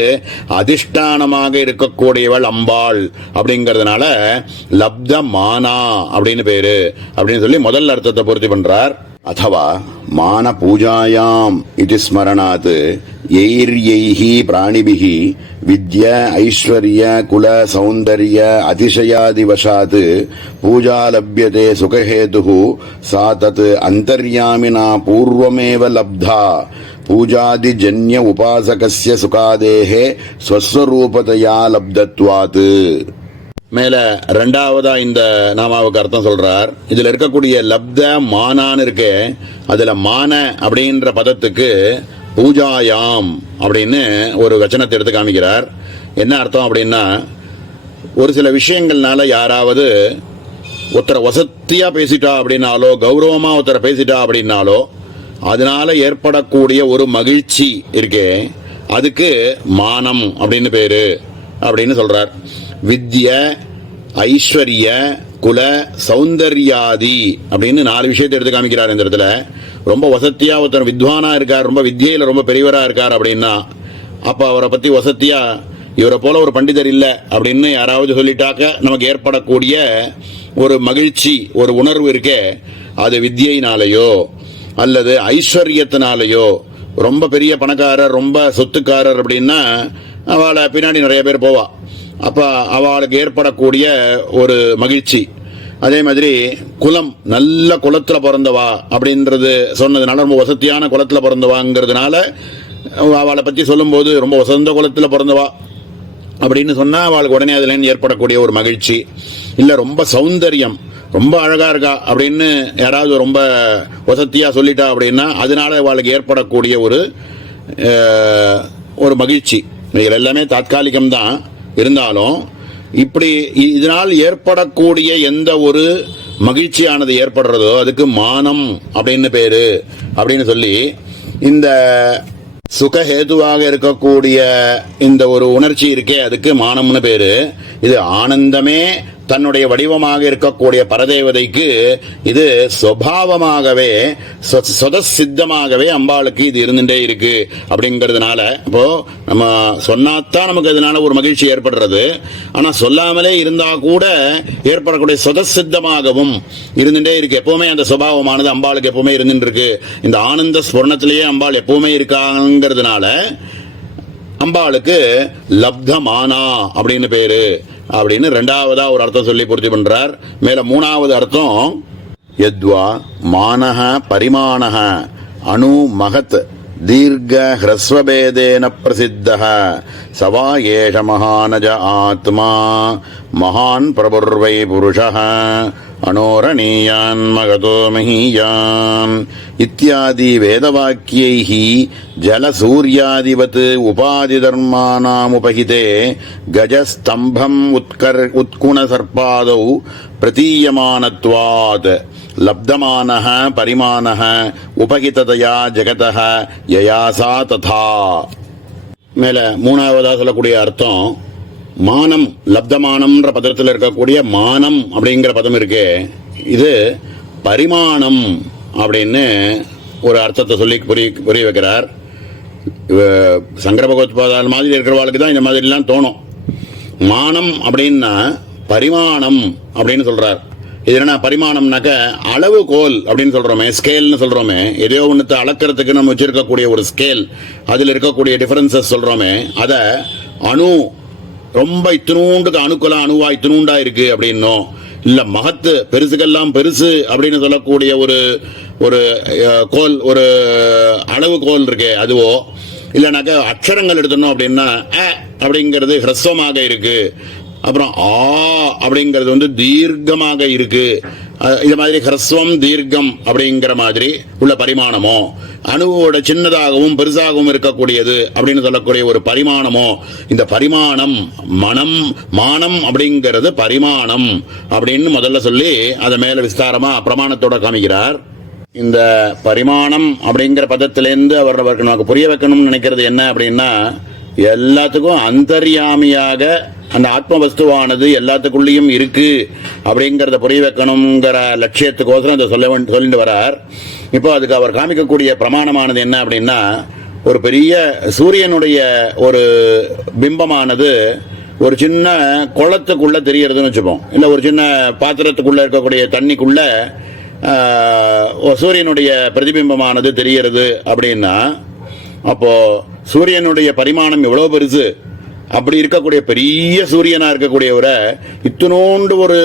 அதிஷ்டானமாக இருக்கக்கூடியவள் அம்பாள் அப்படிங்கறதுனால லப்த மானா அப்படின்னு பேரு அப்படின்னு சொல்லி முதல் அர்த்தத்தை பூர்த்தி பண்றார். अथवा मान पूजायाम इति स्मरणात् यैर्यैः प्राणिभिः विद्या ऐश्वर्य कुल सौंदर्य अतिशयादिवशात् पूजा लभ्यते सुखहेतुः सा तत् अंतर्यामिना पूर्वमेव लब्धा पूजादिजन्य उपासकस्य सुखादेः स्वस्वरूपतया लब्धत्वात्. மேல ரெண்டாவதா இந்த நாமாவுக்கு அர்த்தம் சொல்றார். இதுல இருக்கக்கூடிய லப்த மானான்னு இருக்கு. அதுல மான அப்படின்ற பதத்துக்கு பூஜாயாம் அப்படின்னு ஒரு வச்சனத்தை எடுத்து காமிக்கிறார். என்ன அர்த்தம் அப்படின்னா, ஒரு சில விஷயங்கள்னால யாராவது ஒருத்தரை வசத்தியா பேசிட்டா அப்படின்னாலோ, கௌரவமா ஒருத்தரை பேசிட்டா அப்படின்னாலோ, அதனால ஏற்படக்கூடிய ஒரு மகிழ்ச்சி இருக்கே, அதுக்கு மானம் அப்படின்னு பேரு அப்படின்னு சொல்றார். வித்ய ஐஸ்வர்ய குல சௌந்தர்யாதி அப்படின்னு 4 விஷயத்தை எடுத்து காமிக்கிறார் இந்த இடத்துல. ரொம்ப வசத்தியா ஒருத்தர் வித்வானா இருக்கார், ரொம்ப வித்யில ரொம்ப பெரியவரா இருக்கார் அப்படின்னா, அப்ப அவரை பத்தி வசத்தியா இவரை போல ஒரு பண்டிதர் இல்ல அப்படின்னு யாராவது சொல்லிட்டாக்க நமக்கு ஏற்படக்கூடிய ஒரு மகிழ்ச்சி, ஒரு உணர்வு இருக்கே, அது வித்யினாலேயோ அல்லது ஐஸ்வர்யத்தினாலேயோ, ரொம்ப பெரிய பணக்காரர் ரொம்ப சொத்துக்காரர் அப்படின்னா அவளை பின்னாடி நிறைய பேர் போவா. அப்போ அவளுக்கு ஏற்படக்கூடிய ஒரு மகிழ்ச்சி. அதே மாதிரி குலம், நல்ல குலத்தில் பிறந்தவா அப்படின்றது சொன்னதுனால, ரொம்ப வசதியான குலத்தில் பிறந்தவாங்கிறதுனால அவளை பற்றி சொல்லும்போது ரொம்ப வசந்த குலத்தில் பிறந்தவா அப்படின்னு சொன்னால் அவளுக்கு உடனே அதுலேருந்து ஏற்படக்கூடிய ஒரு மகிழ்ச்சி. இல்லை ரொம்ப சௌந்தரியம், ரொம்ப அழகா இருக்கா அப்படின்னு யாராவது ரொம்ப வசதியாக சொல்லிட்டா அப்படின்னா அதனால அவளுக்கு ஏற்படக்கூடிய ஒரு மகிழ்ச்சி. இதில் எல்லாமே தாத்காலிகம்தான். இருந்தாலும் இப்படி இதனால் ஏற்படக்கூடிய எந்த ஒரு மகிழ்ச்சியானது ஏற்படுறதோ அதுக்கு மானம் அப்படின்னு பேரு அப்படின்னு சொல்லி, இந்த சுகஹேதுவாக இருக்கக்கூடிய இந்த ஒரு உணர்ச்சி இருக்கே அதுக்கு மானம்னு பேரு. இது ஆனந்தமே தன்னுடைய வடிவமாக இருக்கக்கூடிய பரதேவதைக்கு இது சுபாவமாகவே சொதசித்தமாகவே அம்பாளுக்கு இது இருந்துட்டே இருக்கு. அப்படிங்கிறதுனால இப்போ நம்ம சொன்னாத்தான் நமக்கு அதனால ஒரு மகிழ்ச்சி ஏற்படுறது. ஆனா சொல்லாமலே இருந்தா கூட ஏற்படக்கூடிய சொதசித்தமாகவும் இருந்துட்டே இருக்கு. எப்பவுமே அந்த சுபாவமானது அம்பாளுக்கு எப்பவுமே இருந்துட்டு இருக்கு. இந்த ஆனந்த ஸ்புரணத்திலேயே அம்பாள் எப்பவுமே இருக்காங்கிறதுனால அம்பாளுக்கு லப்தமானா அப்படின்னு பேரு அப்படின்னு ரெண்டாவதா ஒரு அர்த்தம் சொல்லி பூர்த்தி பண்றார். மேல மூணாவது அர்த்தம், யத்வா மானஹ பரிமாணஹ அணு மகத் தீர்க்க ஹ்ரஸ்வபேதேன பிரசித்தஹ சவா ஏஷ மகானஜ ஆத்மா மகான் பிரபுர்வை புருஷஹ அனோரணீயான் மகதோ மஹீயான் இத்தியாதி வேதவாக்கியைஹி ஜலசூர்யாதிவத் உபாதி தர்மானாமுபஹிதே கஜஸ்தம்பம் உத்குணசர்பாதௌ பிரதீயமானத்வாத் லப்தமானஹ பரிமாணஹ உபகிததயா ஜகதஹ யயாசா ததா. மேல மூணாவதா சொல்லக்கூடிய அர்த்தம், மானம், லப்தமானம்ன்ற பதத்தில் இருக்கக்கூடிய மானம் அப்படிங்கிற பதம் இருக்கே, இது பரிமாணம் அப்படின்னு ஒரு அர்த்தத்தை சொல்லி புரிய வைக்கிறார். சங்கர பகவத்பாதால் மாதிரி இருக்கிறவாளுக்கு தான் இந்த மாதிரிலாம் தோணும். மானம் அப்படின்னா பரிமாணம் அப்படின்னு சொல்றார். இது என்ன பரிமாணம்னாக்க அளவுகோல் அப்படின்னு சொல்றோமே, ஸ்கேல்னு சொல்றோமே, எதையோ ஒன்றுத்தை அளக்கிறதுக்கு நம்ம வச்சிருக்கக்கூடிய ஒரு ஸ்கேல், அதில் இருக்கக்கூடிய டிஃபரன்சஸ் சொல்றோமே, அதை அணு ரொம்ப இத்தினூண்டுக்கு அணுக்கெல்லாம் அணுவா இத்தினூண்டா இருக்கு அப்படின்னும், இல்ல மகத்து பெருசுக்கெல்லாம் பெருசு அப்படின்னு சொல்லக்கூடிய ஒரு கோல், ஒரு அளவு கோல் இருக்கு அதுவோ, இல்லைனாக்கா அக்ஷரங்கள் எடுத்தணும் அப்படின்னா அப்படிங்கிறது ஹ்ரஸ்வமாக இருக்கு, அப்புறம் ஆ அப்படிங்கிறது தீர்க்கமாக இருக்கு. இது மாதிரி ஹ்ரஸ்வம் தீர்க்கம் அப்படிங்கிற மாதிரி உள்ள பரிமாணமோ, அணுவோட சின்னதாகவும் பெருசாகவும் இருக்கக்கூடியது அப்படின்னு சொல்லக்கூடிய ஒரு பரிமாணமோ, இந்த பரிமாணம் மானம் அப்படிங்கிறது பரிமாணம் அப்படின்னு முதல்ல சொல்லி அதை மேல விஸ்தாரமா பிரமாணத்தோட காமிக்கிறார். இந்த பரிமாணம் அப்படிங்கிற பதத்திலேருந்து அவர்களுக்கு நமக்கு புரிய வைக்கணும்னு நினைக்கிறது என்ன அப்படின்னா, எல்லாத்துக்கும் அந்தர்யாமியாக அந்த ஆத்ம வஸ்துவானது எல்லாத்துக்குள்ளேயும் இருக்கு அப்படிங்கறத புரிய வைக்கணுங்கிற லட்சியத்துக்கோசரம் அதை சொல்லிட்டு வரார். இப்போ அதுக்கு அவர் காமிக்கக்கூடிய பிரமாணமானது என்ன அப்படின்னா, ஒரு பெரிய சூரியனுடைய ஒரு பிம்பமானது ஒரு சின்ன குளத்துக்குள்ள தெரியறதுன்னு வச்சுப்போம், இல்ல ஒரு சின்ன பாத்திரத்துக்குள்ள இருக்கக்கூடிய தண்ணிக்குள்ள சூரியனுடைய பிரதிபிம்பமானது தெரியறது அப்படின்னா, அப்போ சூரியனுடைய பரிமாணம் எவ்வளவு பெருசு. அப்படி இருக்கக்கூடிய பெரிய சூரியனா இருக்கக்கூடியவரை இத்தினோண்டு ஒரு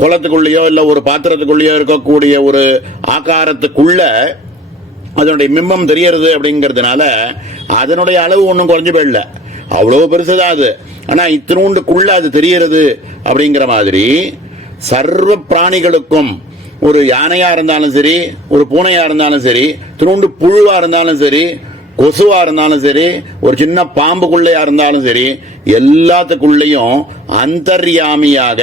குளத்துக்குள்ளேயோ இல்ல ஒரு பாத்திரத்துக்குள்ளேயோ இருக்கக்கூடிய ஒரு ஆகாரத்துக்குள்ள அதனுடைய பிம்பம் தெரியறது அப்படிங்கிறதுனால அதனுடைய அளவு ஒன்றும் குறைஞ்சு போயிடல, அவ்வளவு பெருசுதான் அது. ஆனா இத்தினோண்டுக்குள்ள அது தெரியறது அப்படிங்கிற மாதிரி சர்வ பிராணிகளுக்கும், ஒரு யானையா இருந்தாலும் சரி, ஒரு பூனையா இருந்தாலும் சரி, இத்தினோண்டு புழுவா இருந்தாலும் சரி, கொசுவா இருந்தாலும் சரி, ஒரு சின்ன பாம்புக்குள்ளையா இருந்தாலும் சரி, எல்லாத்துக்குள்ளேயும் அந்தர்யாமியாக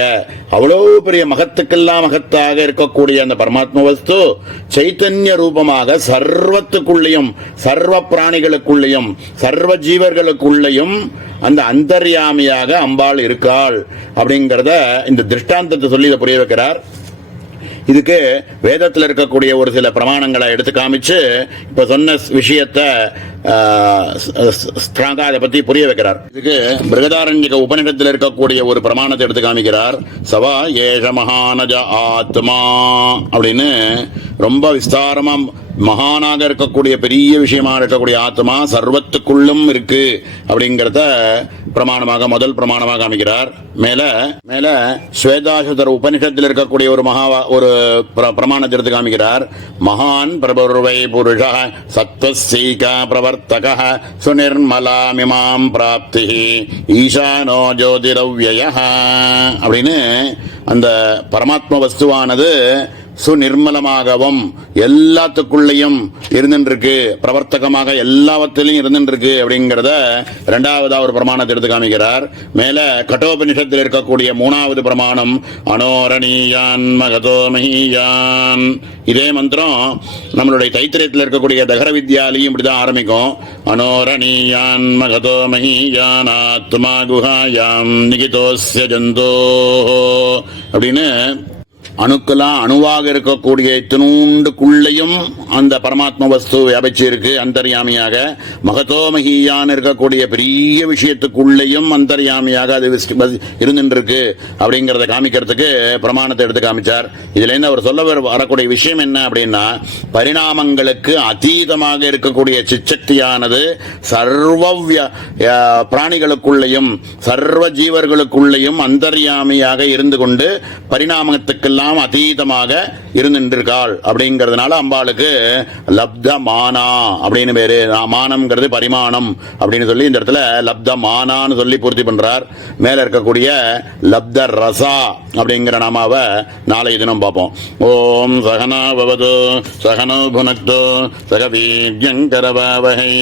அவ்வளவு பெரிய மகத்துக்கெல்லாம் மகத்தாக இருக்கக்கூடிய அந்த பரமாத்ம வஸ்து சைத்தன்ய ரூபமாக சர்வத்துக்குள்ளேயும், சர்வ பிராணிகளுக்குள்ளேயும், சர்வ ஜீவர்களுக்குள்ளேயும் அந்த அந்தர்யாமியாக அம்பாள் இருக்காள் அப்படிங்கறத இந்த திருஷ்டாந்தத்தை சொல்லி இதை புரிய வைக்கிறார். இதுக்கு வேதத்தில் இருக்கக்கூடிய ஒரு சில பிரமாணங்களை எடுத்து காமிச்சு இப்ப சொன்ன விஷயத்தை ஸ்ட்ராங்கா அதை பத்தி புரிய வைக்கிறார். இதுக்கு பிருகதாரண்யக உபநிடத்தில் இருக்கக்கூடிய ஒரு பிரமாணத்தை எடுத்து காமிக்கிறார். சவா ஏஷ மகானஜ ஆத்மா அப்படின்னு ரொம்ப விஸ்தாரமா மகானாக இருக்கக்கூடிய பெரிய விஷயமா இருக்கக்கூடிய ஆத்மா சர்வத்துக்குள்ளும் இருக்கு அப்படிங்கறத பிரமாணமாக முதல் பிரமாணமாக காமிக்கிறார். மேல மேல ஸ்வேதாசுதர் உபனிஷத்தில் இருக்கக்கூடிய ஒரு பிரமாணத்தை எடுத்து காமிக்கிறார். மகான் பிரபுர்வை புருஷ சத்வசீகா பிரவர்த்தக சுநிர்மலாமிமாம் பிராப்தி ஈசானோ ஜோதிரவ்யய அப்படின்னு அந்த பரமாத்ம வஸ்துவானது சுநிர்மலமாகவும் எல்லாத்துக்குள்ளேயும் இருந்துருக்கு, பிரவர்த்தகமாக எல்லாவற்றிலையும் இருந்துருக்கு அப்படிங்கிறத இரண்டாவதா ஒரு பிரமாணத்தை எடுத்து காமிக்கிறார். மேல கட்டோபனிஷத்தில் இருக்கக்கூடிய மூணாவது பிரமாணம் அனோரணீயான் மகதோ மஹீயான். இதே மந்திரம் நம்மளுடைய தைத்திரியத்தில் இருக்கக்கூடிய தகர வித்யாலையும் இப்படிதான் ஆரம்பிக்கும். அனோரணீயான் மகதோ மஹீயான் ஆத்மா குஹாயாம் நிகிதோஸ்ய ஜந்தோ அப்படின்னு அணுக்கெல்லாம் அணுவாக இருக்கக்கூடிய இத்தினூண்டுக்குள்ளையும் அந்த பரமாத்ம வஸ்து வியாபிச்சு இருக்கு அந்தர்யாமியாக. மகதோமகியான் இருக்கக்கூடிய பெரிய விஷயத்துக்குள்ளேயும் அந்தர்யாமியாக அது இருந்துருக்கு அப்படிங்கறத காமிக்கிறதுக்கு பிரமாணத்தை எடுத்து காமிச்சார். இதுல இருந்து அவர் சொல்ல வரக்கூடிய விஷயம் என்ன அப்படின்னா, பரிணாமங்களுக்கு அதீதமாக இருக்கக்கூடிய சிச்சக்தியானது சர்வ பிராணிகளுக்குள்ளேயும் சர்வ ஜீவர்களுக்குள்ளேயும் அந்தர்யாமியாக இருந்து கொண்டு பரிணாமத்துக்கெல்லாம் அதீதமாக இருந்திருக்காள் அப்படிங்கிறதுனால அம்பாளுக்கு லப்த மானா அப்படின்னு பேரு. மானம்ங்கிறது பரிமாணம் அப்படின்னு சொல்லி இந்த இடத்துல லப்த மானான்னு சொல்லி பூர்த்தி பண்றார். மேல இருக்கக்கூடிய லப்த ரசா அப்படிங்கிற நாமாவை நாளைய தினம் பார்ப்போம். ஓம் சகனா பவது சகனோ புனக்தோ சக வீர்யங்கரவாவஹை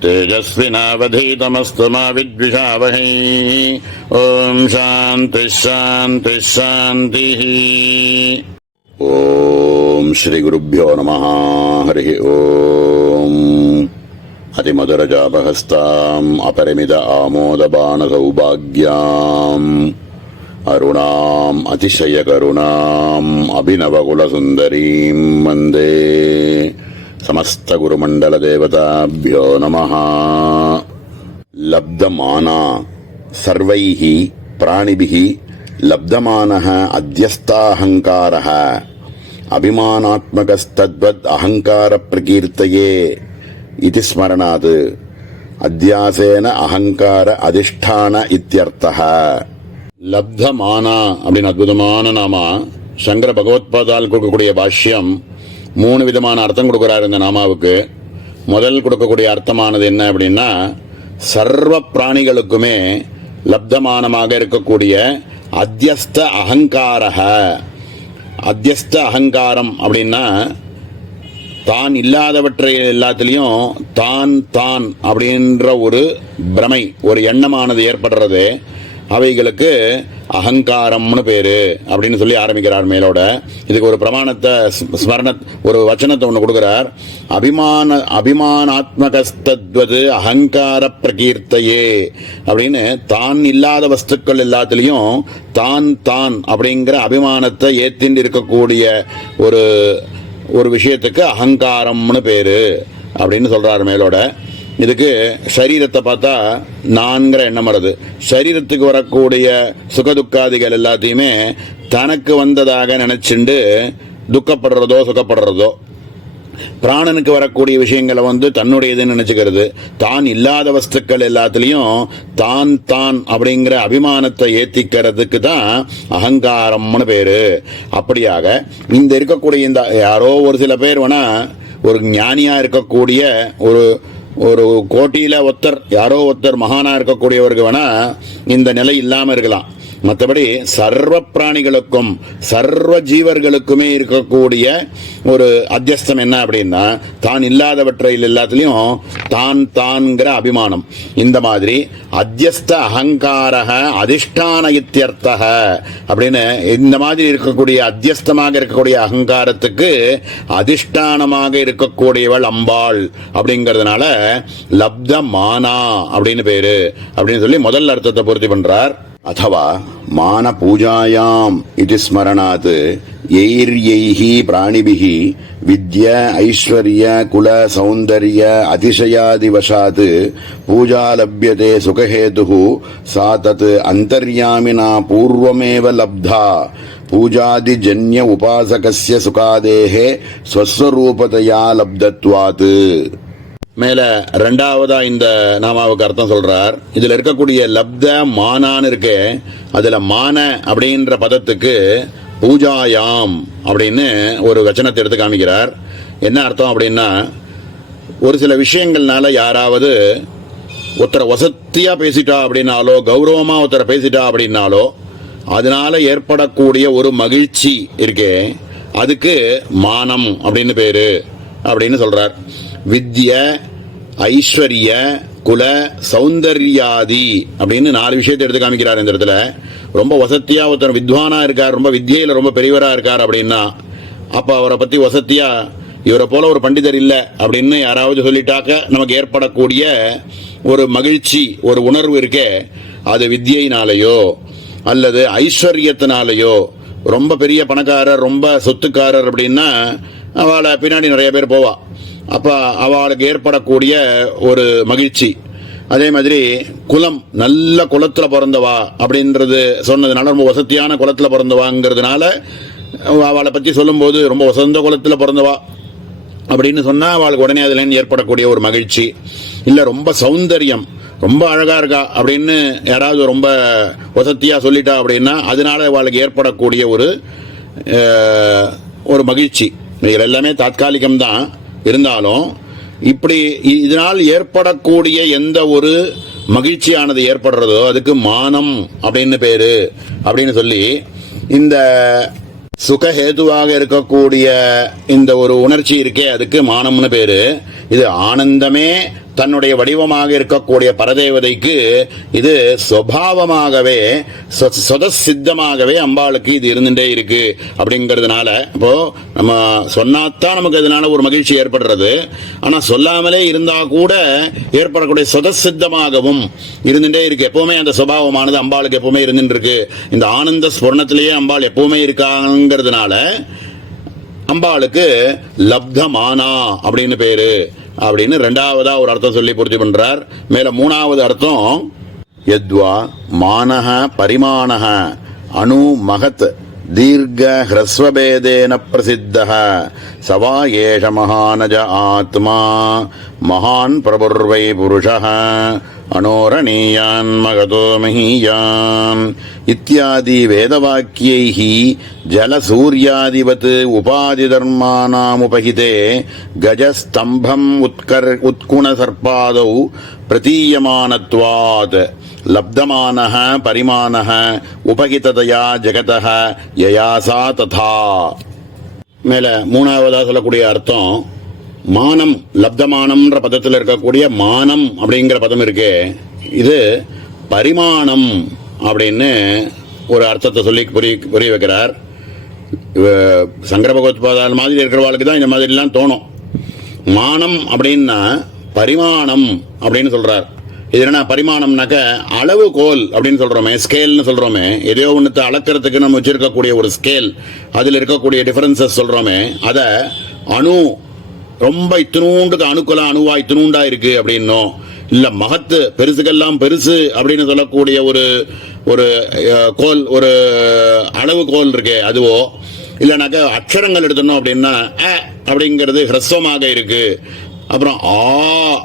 तेजस्विनावधीतमस्तु मा विद्विषावहै. ओम शांति शांति शांति. ओम श्री गुरुभ्यो नमः. हरि ओम. अतिमधुरजापहस्ताम् अपरिमित आमोदबाण सौभाग्याम् अरुणाम् अतिशयकरुणाम् अभिनवकुलसुन्दरीम् वन्दे समस्त गुरुमंडल देवताभ्यो नमः. लब्धमाना सर्वैः प्राणिभिः लब्धमानः अध्यस्ताहंकारः अभिमानात्मकस्तद्वद् अहंकार प्रकीर्तये इति स्मरणात् अध्यासेन अहंकार अधिष्ठान इत्यर्थः. लब्धमाना அப்படின்னு அற்புதமான நாமா சங்கர பகவத்பாதால் கொடுக்கக்கூடிய பாஷ்யம் 3 விதமான அர்த்தம் கொடுக்கிறார் இந்த நாமாவுக்கு. முதல் கொடுக்கக்கூடிய அர்த்தமானது என்ன அப்படின்னா, சர்வ பிராணிகளுக்குமே லப்தமானமாக இருக்கக்கூடிய அத்தியஸ்த அகங்காரக. அத்தியஸ்த அகங்காரம் அப்படின்னா தான் இல்லாதவற்றை எல்லாத்திலையும் தான் தான் அப்படின்ற ஒரு பிரமை, ஒரு எண்ணமானது ஏற்படுறது. அவைகளுக்கு அகங்காரம்னு பேரு அப்படின்னு சொல்லி ஆரம்பிக்கிறார் மேலோட. இதுக்கு ஒரு பிரமாணத்தை ஒரு வச்சனத்தை ஒன்று கொடுக்கிறார். அபிமானாத்மகஸ்தத்வது அகங்கார பிரகீர்த்தையே அப்படின்னு தான் இல்லாத வஸ்துக்கள் எல்லாத்திலையும் தான் தான் அப்படிங்கிற அபிமானத்தை ஏத்திண்டு இருக்கக்கூடிய ஒரு விஷயத்துக்கு அகங்காரம்னு பேரு அப்படின்னு சொல்றாரு மேலோட. இதுக்கு சரீரத்தை பார்த்தா நான்கிற எண்ணம் வருது. சரீரத்துக்கு வரக்கூடிய சுகதுக்காதிகள் எல்லாத்தையுமே தனக்கு வந்ததாக நினைச்சுண்டு துக்கப்படுறதோ சுகப்படுறதோ, பிராணனுக்கு வரக்கூடிய விஷயங்களை தன்னுடையதுன்னு நினைச்சுக்கிறது. தான் இல்லாத வஸ்துக்கள் எல்லாத்திலையும் தான் தான் அப்படிங்கிற அபிமானத்தை ஏத்திக்கிறதுக்கு தான் அகங்காரம்னு பேரு. அப்படியாக இந்த இருக்கக்கூடிய இந்த யாரோ ஒரு சில பேர் வேணா ஒரு ஞானியா இருக்கக்கூடிய ஒரு கோட்டியில யாரோ ஒருத்தர் மகானா இருக்கக்கூடியவருக்கு வேணா இந்த நிலை இல்லாம இருக்கலாம். மற்றபடி சர்வ பிராணிகளுக்கும் சர்வ ஜீவர்களுக்குமே இருக்கக்கூடிய ஒரு அத்தியஸ்தம் என்ன அப்படின்னா, தான் இல்லாதவற்றையில் எல்லாத்திலையும் தான் தான்கிற அபிமானம். இந்த மாதிரி அத்தியஸ்த அகங்காரக அதிஷ்டான இத்தியர்த்தக அப்படின்னு இந்த மாதிரி இருக்கக்கூடிய அத்தியஸ்தமாக இருக்கக்கூடிய அகங்காரத்துக்கு அதிஷ்டானமாக இருக்கக்கூடியவள் அம்பாள் அப்படிங்கறதுனால லப்த மானா அப்படின்னு பேரு அப்படின்னு சொல்லி முதல் அர்த்தத்தை பூர்த்தி பண்றார். अथवा मानपूजायाम् इति स्मरणात् यैर्यैः प्राणिभिः विद्या ऐश्वर्य कुल सौन्दर्य अतिशयादिवशात् पूजा लभ्यते सुखहेतुः सा तत् अन्तर्यामिना पूर्वमेव लब्धा पूजादिजन्य उपासकस्य सुखादेः स्वस्वरूपतया लब्धत्वात्. மேல ரெண்டாவதா இந்த நாமாவுக்கு அர்த்தம் சொல்றார். இதுல இருக்கக்கூடிய லப்த மானான்னு இருக்கு. அதுல மான அப்படின்ற பதத்துக்கு பூஜாயாம் அப்படின்னு ஒரு வச்சனத்தை எடுத்து காமிக்கிறார். என்ன அர்த்தம் அப்படின்னா, ஒரு சில விஷயங்கள்னால யாராவது ஒருத்தரை வசத்தியா பேசிட்டா அப்படின்னாலோ, கௌரவமா ஒருத்தரை பேசிட்டா அப்படின்னாலோ, அதனால ஏற்படக்கூடிய ஒரு மகிழ்ச்சி இருக்கே, அதுக்கு மானம் அப்படின்னு பேரு அப்படின்னு சொல்றார். வித்ய ஐஸ்வர்ய குல சௌந்தர்யாதி அப்படின்னு 4 விஷயத்தை எடுத்து காமிக்கிறார் இந்த இடத்துல. ரொம்ப வசத்தியா ஒருத்தர் வித்வானா இருக்கார், ரொம்ப வித்யில ரொம்ப பெரியவரா இருக்கார் அப்படின்னா, அப்ப அவரை பத்தி வசத்தியா இவரை போல ஒரு பண்டிதர் இல்லை அப்படின்னு யாராவது சொல்லிட்டாக்க நமக்கு ஏற்படக்கூடிய ஒரு மகிழ்ச்சி, ஒரு உணர்வு இருக்கே, அது வித்யினாலேயோ அல்லது ஐஸ்வர்யத்தினாலேயோ, ரொம்ப பெரிய பணக்காரர் ரொம்ப சொத்துக்காரர் அப்படின்னா அவளை பின்னாடி நிறைய பேர் போவா, அப்ப அவளுக்கு ஏற்படக்கூடிய ஒரு மகிழ்ச்சி. அதே மாதிரி குலம், நல்ல குலத்துல பிறந்தவா அப்படின்றது சொன்னதுனால, ரொம்ப வசதியான குலத்துல பிறந்தவாங்கிறதுனால அவளை பத்தி சொல்லும் போது ரொம்ப வசந்த குலத்துல பிறந்தவா அப்படின்னு சொன்னா அவளுக்கு உடனே அதுல ஏற்படக்கூடிய ஒரு மகிழ்ச்சி. இல்ல ரொம்ப சௌந்தர்யம், ரொம்ப அழகா இருக்கா அப்படின்னு யாராவது ரொம்ப வசதியா சொல்லிட்டா அப்படின்னா அதனால அவளுக்கு ஏற்படக்கூடிய ஒரு மகிழ்ச்சி. இது எல்லாமே தாத்காலிகம் தான். இருந்தாலும் இப்படி இதனால் ஏற்படக்கூடிய எந்த ஒரு மகிழ்ச்சியானது ஏற்படுறதோ அதுக்கு மானம் அப்படின்னு பேரு அப்படின்னு சொல்லி, இந்த சுகஹேதுவாக இருக்கக்கூடிய இந்த ஒரு உணர்ச்சி இருக்கே அதுக்கு மானம்னு பேரு. இது ஆனந்தமே தன்னுடைய வடிவமாக இருக்கக்கூடிய பரதேவதைக்கு இது சுபாவமாகவே சொதசித்தமாகவே அம்பாளுக்கு இது இருந்துட்டே இருக்கு அப்படிங்கிறதுனால, இப்போ நம்ம சொன்னாத்தான் நமக்கு அதனால ஒரு மகிழ்ச்சி ஏற்படுறது. ஆனா சொல்லாமலே இருந்தா கூட ஏற்படக்கூடிய சொதசித்தமாகவும் இருந்துட்டே இருக்கு. எப்பவுமே அந்த சுபாவமானது அம்பாளுக்கு எப்பவுமே இருந்துட்டு இருக்கு. இந்த ஆனந்த ஸ்வர்ணத்திலேயே அம்பாள் எப்பவுமே இருக்காங்கிறதுனால அம்பாளுக்கு லப்தமானா அப்படின்னு பேரு அப்படின்னு ரெண்டாவதா ஒரு அர்த்தம் சொல்லி பூர்த்தி பண்றார். மேல மூணாவது அர்த்தம், யத்வா மானஹ பரிமாணஹ அணு மகத் தீர்க்க ஹ்ரஸ்வபேதேன பிரசித்தஹ சவா ஏஷ மகானஜ ஆத்மா மகான் பிரபுர்வை புருஷஹ அனோரணீயான் மகதோ மஹீயான் இத்யாதி வேதவாக்கியைஹ ஜலசூர்யாதிவத் உபாதி தர்மானாமுபஹிதே கஜஸ்தம்பம் உத்குணசர்பாதௌ பிரதீயமானத்வாத் லப்தமானஹ பரிமாணஹ உபகிததயா ஜகதஹ யயாசா ததா. மேல மூணாவதா சொல்லக்கூடிய அர்த்தம், மானம், லப்தமானம்ன்ற பதத்தில் இருக்கக்கூடிய மானம் அப்படிங்கிற பதம் இருக்கே, இது பரிமாணம் அப்படின்னு ஒரு அர்த்தத்தை சொல்லி புரிய வைக்கிறார். சங்கர பகவத்பாதால் மாதிரி இருக்கிறவாளுக்கு தான் இந்த மாதிரிலாம் தோணும். மானம் அப்படின்னா பரிமாணம் அப்படின்னு சொல்றார். இது என்ன பரிமாணம்னாக்க அளவுகோல் அப்படின்னு சொல்றோமே, ஸ்கேல்னு சொல்றோமே, எதையோ ஒன்று அளக்கிறதுக்கு நம்ம வச்சிருக்கக்கூடிய ஒரு ஸ்கேல், அதில் இருக்கக்கூடிய டிஃபரன்சஸ் சொல்றோமே, அத அணு, ரொம்ப இத்தினூண்டுக்கு அணுக்கெல்லாம் அணுவா இத்தினூண்டா இருக்கு அப்படின்னும், இல்ல மகத்து பெருசுக்கெல்லாம் பெருசு அப்படின்னு சொல்லக்கூடிய ஒரு கோல், ஒரு அளவு கோல் இருக்கே அதுவோ, இல்லைனாக்கா அக்ஷரங்கள் எடுத்தணும் அப்படின்னா அப்படிங்கிறது ஹ்ரஸ்வமாக இருக்கு, அப்புறம் ஆ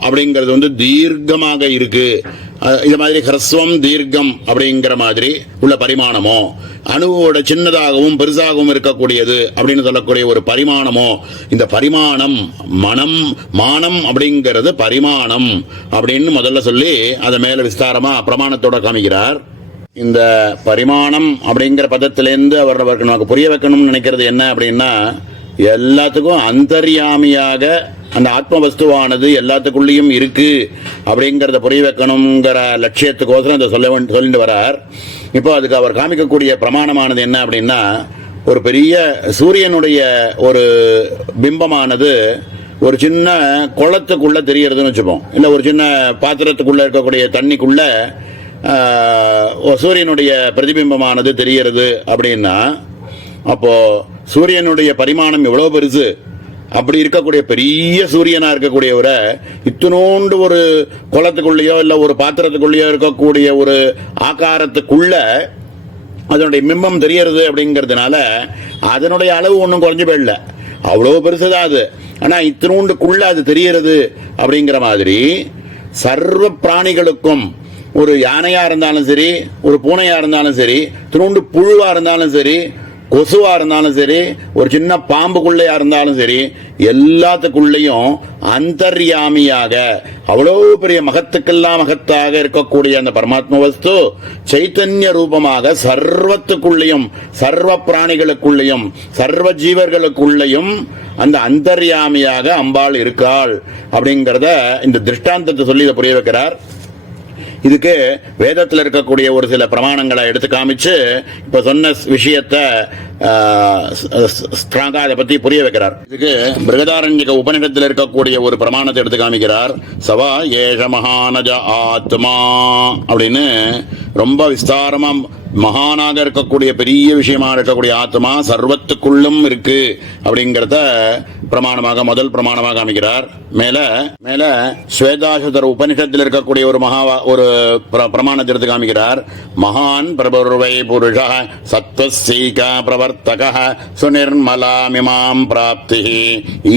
அப்படிங்கிறது தீர்க்கமாக இருக்கு. இது மாதிரி ஹ்ரஸ்வம் தீர்க்கம் அப்படிங்கிற மாதிரி உள்ள பரிமாணமோ, அணுவோட சின்னதாகவும் பெருசாகவும் இருக்கக்கூடியது அப்படின்னு சொல்லக்கூடிய ஒரு பரிமாணமோ, இந்த பரிமாணம் மனம் மானம் அப்படிங்கிறது பரிமாணம் அப்படின்னு முதல்ல சொல்லி அதை மேல விஸ்தாரமா பிரமாணத்தோட காமிக்கிறார். இந்த பரிமாணம் அப்படிங்கிற பதத்திலேருந்து அவர்களுக்கு நமக்கு புரிய வைக்கணும்னு நினைக்கிறது என்ன அப்படின்னா, எல்லாத்துக்கும் அந்தர்யாமியாக அந்த ஆத்ம வஸ்துவானது எல்லாத்துக்குள்ளேயும் இருக்கு அப்படிங்கறத புரிய வைக்கணுங்கிற லட்சியத்துக்கோசரம் இதை சொல்லிட்டு வரார். இப்போ அதுக்கு அவர் காமிக்கக்கூடிய பிரமாணமானது என்ன அப்படின்னா, ஒரு பெரிய சூரியனுடைய ஒரு பிம்பமானது ஒரு சின்ன குளத்துக்குள்ள தெரியறதுன்னு வச்சுப்போம், இல்ல ஒரு சின்ன பாத்திரத்துக்குள்ள இருக்கக்கூடிய தண்ணிக்குள்ள சூரியனுடைய பிரதிபிம்பமானது தெரிகிறது அப்படின்னா, அப்போ சூரியனுடைய பரிமாணம் எவ்வளவு பெருசு. அப்படி இருக்கக்கூடிய பெரிய சூரியனா இருக்கக்கூடியவரை இத்தினோண்டு ஒரு குளத்துக்குள்ளேயோ இல்ல ஒரு பாத்திரத்துக்குள்ளேயோ இருக்கக்கூடிய ஒரு ஆகாரத்துக்குள்ள அதனுடைய பிம்பம் தெரியறது அப்படிங்கிறதுனால அதனுடைய அளவு ஒன்றும் குறைஞ்சு போயிடல, அவ்வளவு பெருசுதான் அது. ஆனா இத்தினோண்டுக்குள்ள அது தெரியறது அப்படிங்கிற மாதிரி சர்வ பிராணிகளுக்கும், ஒரு யானையா இருந்தாலும் சரி, ஒரு பூனையா இருந்தாலும் சரி, இத்தினோண்டு புழுவா இருந்தாலும் சரி, கொசுவா இருந்தாலும் சரி, ஒரு சின்ன பாம்புக்குள்ளையா இருந்தாலும் சரி, எல்லாத்துக்குள்ளேயும் அந்தர்யாமியாக அவ்வளவு பெரிய மகத்துக்கெல்லாம் மகத்தாக இருக்கக்கூடிய அந்த பரமாத்ம வஸ்து சைத்தன்ய ரூபமாக சர்வத்துக்குள்ளேயும், சர்வ பிராணிகளுக்குள்ளேயும், சர்வ ஜீவர்களுக்குள்ளேயும் அந்த அந்தர்யாமியாக அம்பாள் இருக்காள் அப்படிங்கறத இந்த திருஷ்டாந்தத்தை சொல்லி இதை புரிய வைக்கிறார். இதுக்கு வேதத்தில் இருக்கக்கூடிய ஒரு சில பிரமாணங்களை எடுத்து காமிச்சு இப்ப சொன்ன விஷயத்தை ஸ்ட்ராங்கா அதை பத்தி புரிய வைக்கிறார். இதுக்கு பிருகதாரண்யக உபநிடத்தில் இருக்கக்கூடிய ஒரு பிரமாணத்தை எடுத்து காமிக்கிறார். சவா ஏஷ மகானஜ ஆத்மா அப்படின்னு ரொம்ப விஸ்தாரமா மகானாக இருக்கக்கூடிய பெரிய விஷயமா இருக்கக்கூடிய ஆத்மா சர்வத்துக்குள்ளும் இருக்கு அப்படிங்கறத பிரமாணமாக முதல் பிரமாணமாக காமிக்கிறார். மேல மேல ஸ்வேதாசுதர் உபனிஷத்தில் இருக்கக்கூடிய ஒரு பிரமாணத்தை எடுத்து காமிக்கிறார். மகான் பிரபுர்வை புருஷ சத்வசீகா பிரவர்த்தக சுநிர்மலாமிமாம் பிராப்தி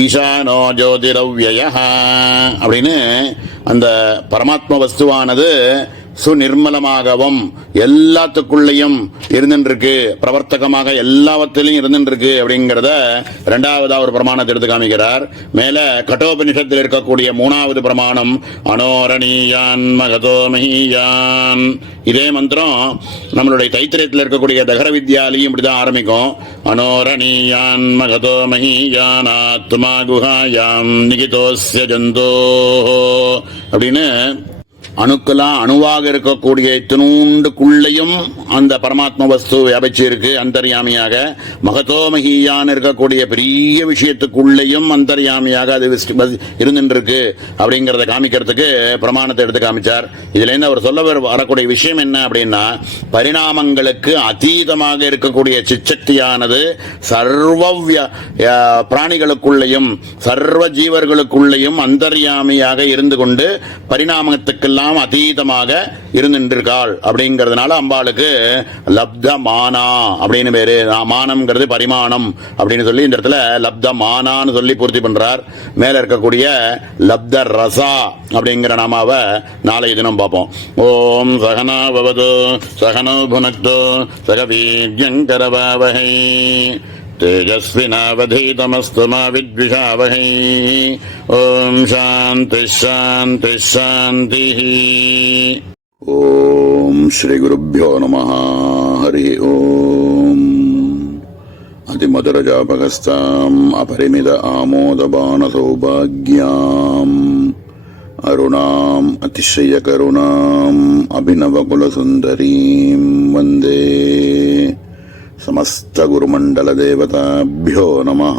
ஈசானோ ஜோதிரவ்யய அப்படின்னு அந்த பரமாத்ம வஸ்துவானது சுநிர்மலமாகவும் எல்லாத்துக்குள்ளேயும் இருந்துருக்கு, பிரவர்த்தகமாக எல்லாவற்றிலையும் இருந்துருக்கு அப்படிங்கறத இரண்டாவதா ஒரு பிரமாணத்தை எடுத்து காமிக்கிறார். மேல கட்டோபனிஷத்தில் இருக்கக்கூடிய மூணாவது பிரமாணம் அனோரணீயான் மகதோ மஹீயான். இதே மந்திரம் நம்மளுடைய தைத்திரியத்தில் இருக்கக்கூடிய தகர வித்யாலையும் இப்படிதான் ஆரம்பிக்கும். அனோரணீயான் மகதோ மஹீயான் ஆத்மா குஹாயாம் நிகிதோஸ்ய ஜந்தோ அப்படின்னு அணுக்கெல்லாம் அணுவாக இருக்கக்கூடிய இத்தினூண்டுக்குள்ளையும் அந்த பரமாத்ம வஸ்து வியாபிச்சு இருக்கு அந்தர்யாமியாக. மகதோமகியான் இருக்கக்கூடிய பெரிய விஷயத்துக்குள்ளேயும் அந்தர்யாமியாக அது இருந்துருக்கு அப்படிங்கறத காமிக்கிறதுக்கு பிரமாணத்தை எடுத்து காமிச்சார். இதுல இருந்து அவர் சொல்ல வரக்கூடிய விஷயம் என்ன அப்படின்னா, பரிணாமங்களுக்கு அதீதமாக இருக்கக்கூடிய சிச்சக்தியானது சர்வ பிராணிகளுக்குள்ளேயும் சர்வ ஜீவர்களுக்குள்ளேயும் அந்தர்யாமியாக இருந்து கொண்டு பரிணாமத்துக்கெல்லாம் அதீதமாக இருந்திருக்காள் அப்படிங்கறதுனால அம்பாளுக்கு லப்த மானா அப்படின்னு பேரு. மானம்ங்கிறது பரிமாணம் அப்படின்னு சொல்லி இந்த இடத்துல லப்த மானான்னு சொல்லி பூர்த்தி பண்றார். மேல இருக்கக்கூடிய லப்த ரசா அப்படிங்கிற நாமாவை நாளைய தினம் பார்ப்போம். ஓம் சகனா பவது சகனோ புனக்தோ சக வீர்யங்கரவாவஹை तेजस्विनावधीतमस्तु मा विद्विषावहै. ओम शांति शांति शांति. ओम श्री गुरुभ्यो नमः. हरि ओम. अतिमधुरजापकस्ताम् अपरिमित आमोदबाण सौभाग्याम् अरुणाम् अतिशयकरुणाम् अभिनवकुलसुन्दरीम् वन्दे समस्त गुरुमंडल देवताभ्यो नमः.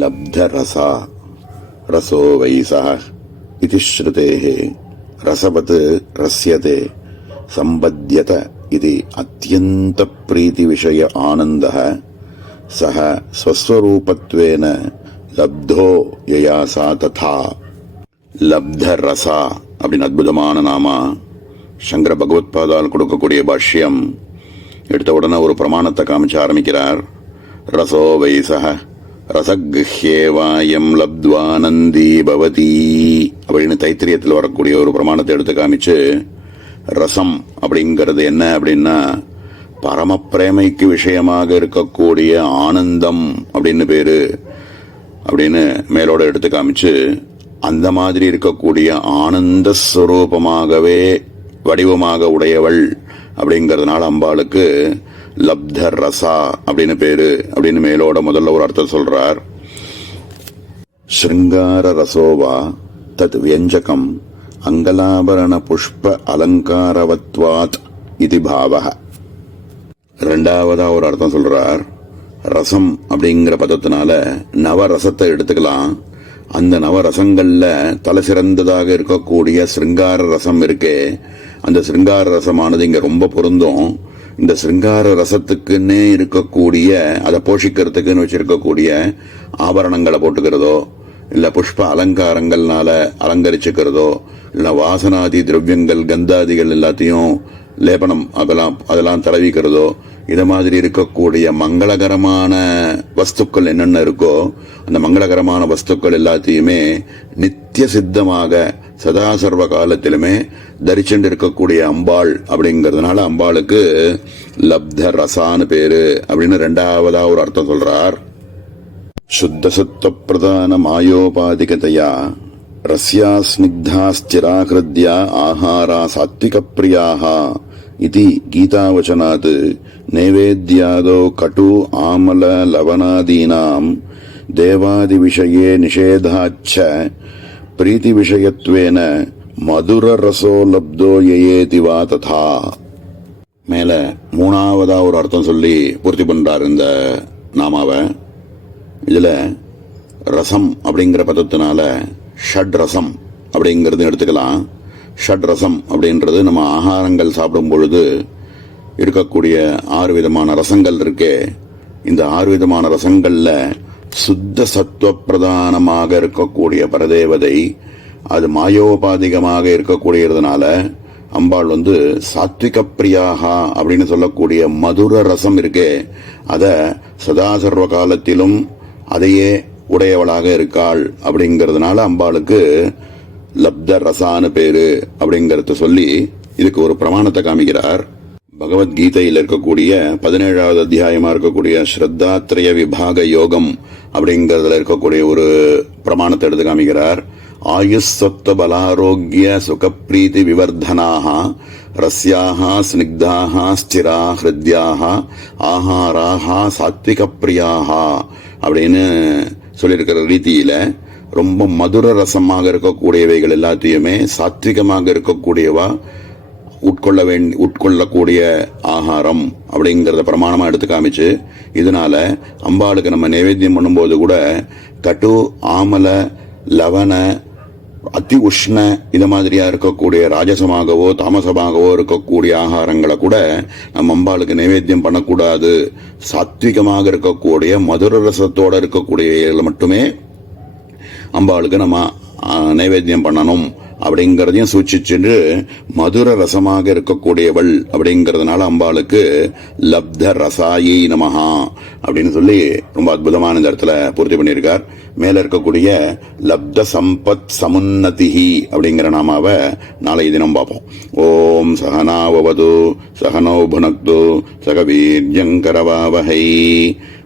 लब्धरसा रसो वैसः इति श्रुतेः रसवत् रस्यते संबध्यत इति अत्यंत प्रीति विषय आनंदः सह स्वस्वरूपत्वेन लब्धो यया सा तथा. लब्धरसा அப்படின்னு அற்புதமான நாமா சங்கர பகவத்பாதால் கொடுக்கக்கூடிய பாஷ்யம் எடுத்த உடனே ஒரு பிரமாணத்தை காமிச்சு ஆரம்பிக்கிறார். ரசோ வைசஹ ரசக்ஹ்யேவாயம் லப்த்வானந்தி பவதி அப்படின்னு தைத்திரியத்தில் வரக்கூடிய ஒரு பிரமாணத்தை எடுத்து காமிச்சு, ரசம் அப்படிங்கிறது என்ன அப்படின்னா பரமப்பிரேமைக்கு விஷயமாக இருக்கக்கூடிய ஆனந்தம் அப்படின்னு பேரு அப்படின்னு மேலோட எடுத்து காமிச்சு, அந்த மாதிரி இருக்கக்கூடிய ஆனந்த ஸ்வரூபமாகவே வடிவமாக உடையவள் அப்படிங்கறதுனால அம்பாளுக்கு லப்த ரசா அப்படின்னு பேரு அப்படின்னு மேலோட முதல்ல ஒரு அர்த்தம் சொல்றார். ஸ்ருங்கார ரசோவா தத் வியஞ்சகம் அங்கலாபரண புஷ்ப அலங்காரவத்வாத் இது பாவக. ரெண்டாவதா ஒரு அர்த்தம் சொல்றார். ரசம் அப்படிங்கிற பதத்தினால நவரசத்தை எடுத்துக்கலாம். அந்த நவரசங்கள்ல தலை சிறந்ததாக இருக்கக்கூடிய ஸ்ருங்கார ரசம் இருக்கே, அந்த சிருங்கார ரசமானது இங்க ரொம்ப பொருந்தும். இந்த சிருங்கார ரசத்துக்குன்னே இருக்கக்கூடிய, அதை போஷிக்கிறதுக்குன்னு வச்சிருக்கக்கூடிய ஆபரணங்களை போட்டுக்கிறதோ, இல்ல புஷ்ப அலங்காரங்கள்னால அலங்கரிச்சுக்கிறதோ, இல்ல வாசனாதி திரவியங்கள் கந்தாதிகள் எல்லாத்தையும் லேபனம் அதெல்லாம் தடவிக்கிறதோ, இத மாதிரி இருக்கக்கூடிய மங்களகரமான வஸ்துக்கள் என்னென்ன இருக்கோ அந்த மங்களகரமான வஸ்துக்கள் எல்லாத்தையுமே நித்திய சித்தமாக சதா சர்வ காலத்திலுமே தரிச்சுட்டு இருக்கக்கூடிய அம்பாள் அப்படிங்கறதுனால அம்பாளுக்கு லப்த ரசான்னு பேரு அப்படின்னு ரெண்டாவதா ஒரு அர்த்தம் சொல்றார். சுத்த சத்துவ பிரதான மாயோபாதிகதையா ரஸ்யா ஸ்னிக்தா ஸ்திராஹ்ருத்யா ஆஹாரா சாத்விக பிரியாஹ இதி கீதாவச்சனாத் நைவேத்யாதோ கட்டு ஆமல லவனாதீனாம் தேவாதி விஷயே நிஷேதாச்ச பிரீதி விஷயத்வேன மதுர ரசோ லப்தோ யயேதி வா ததா. மேல மூணாவதா ஒரு அர்த்தம் சொல்லி பூர்த்தி பண்றார் இந்த நாமாவை. இதுல ரசம் அப்படிங்கிற பதத்தினால ஷட் ரசம் அப்படிங்கறது எடுத்துக்கலாம். ஷட் ரசம் அப்படின்றது நம்ம ஆகாரங்கள் சாப்பிடும் பொழுது இருக்கக்கூடிய 6 விதமான ரசங்கள் இருக்கே, இந்த 6 விதமான ரசங்கள்ல சுத்த சத்துவ பிரதானமாக இருக்கக்கூடிய பரதேவதை அது மாயோபாதிகமாக இருக்கக்கூடியதுனால அம்பாள் சாத்விக பிரியாகா அப்படின்னு சொல்லக்கூடிய மதுர ரசம் இருக்கே, அத சதா சர்வ காலத்திலும் அதையே உடையவளாக இருக்காள். அப்படிங்கறதுனால அம்பாளுக்கு லப்த ரசான்னு பேரு அப்படிங்கறத சொல்லி இதுக்கு ஒரு பிரமாணத்தை காமிக்கிறார். பகவத்கீதையில் இருக்கக்கூடிய 17வது அத்தியாயமா இருக்கக்கூடிய ஸ்ரத்தாத்ரய விபாக யோகம் அப்படிங்கறதுல இருக்கக்கூடிய ஒரு பிரமாணத்தை எடுத்து காமிக்கிறார். ஆயுஷ் சொத்த பலாரோக்கிய சுகப்பிரீதி விவர்தனாக ரஸ்யாக ஸ்னிக்தாக ஸ்திரா ஹிருத்யாக ஆஹாராக சாத்விக பிரியாக அப்படின்னு சொல்லியிருக்கிற ரீதியில ரொம்ப மதுர ரசமாக இருக்கக்கூடியவைகள் எல்லாத்தையுமே சாத்விகமாக இருக்கக்கூடியவா உட்கொள்ளக்கூடிய ஆகாரம் அப்படிங்கறத பிரமாணமா எடுத்து காமிச்சு, இதனால அம்பாளுக்கு நம்ம நைவேத்தியம் பண்ணும்போது கூட கட்டு ஆமல லவண அதி உஷ்ண இது மாதிரியா இருக்கக்கூடிய ராஜசமாகவோ தாமசமாகவோ இருக்கக்கூடிய ஆகாரங்களை கூட நம்ம அம்பாளுக்கு நைவேத்தியம் பண்ணக்கூடாது. சாத்விகமாக இருக்கக்கூடிய மதுர ரசத்தோட இருக்கக்கூடிய மட்டுமே அம்பாளுக்கு நம்ம நைவேத்தியம் பண்ணணும் அப்படிங்கறதையும் சூச்சிச்சு மதுர ரசமாக இருக்கக்கூடியவள் அப்படிங்கறதுனால அம்பாளுக்கு லப்த ரசாயி நமஹா அப்படின்னு சொல்லி ரொம்ப அற்புதமான இந்த இடத்துல பூர்த்தி பண்ணியிருக்கார். மேல இருக்கக்கூடிய லப்த சம்பத் சமுன்னதிஹி அப்படிங்கிற நாமாவை நாளைய தினம் பார்ப்போம். ஓம் சகனாவது சகனோ புனக்து சகவீர்யங்கரவாவஹை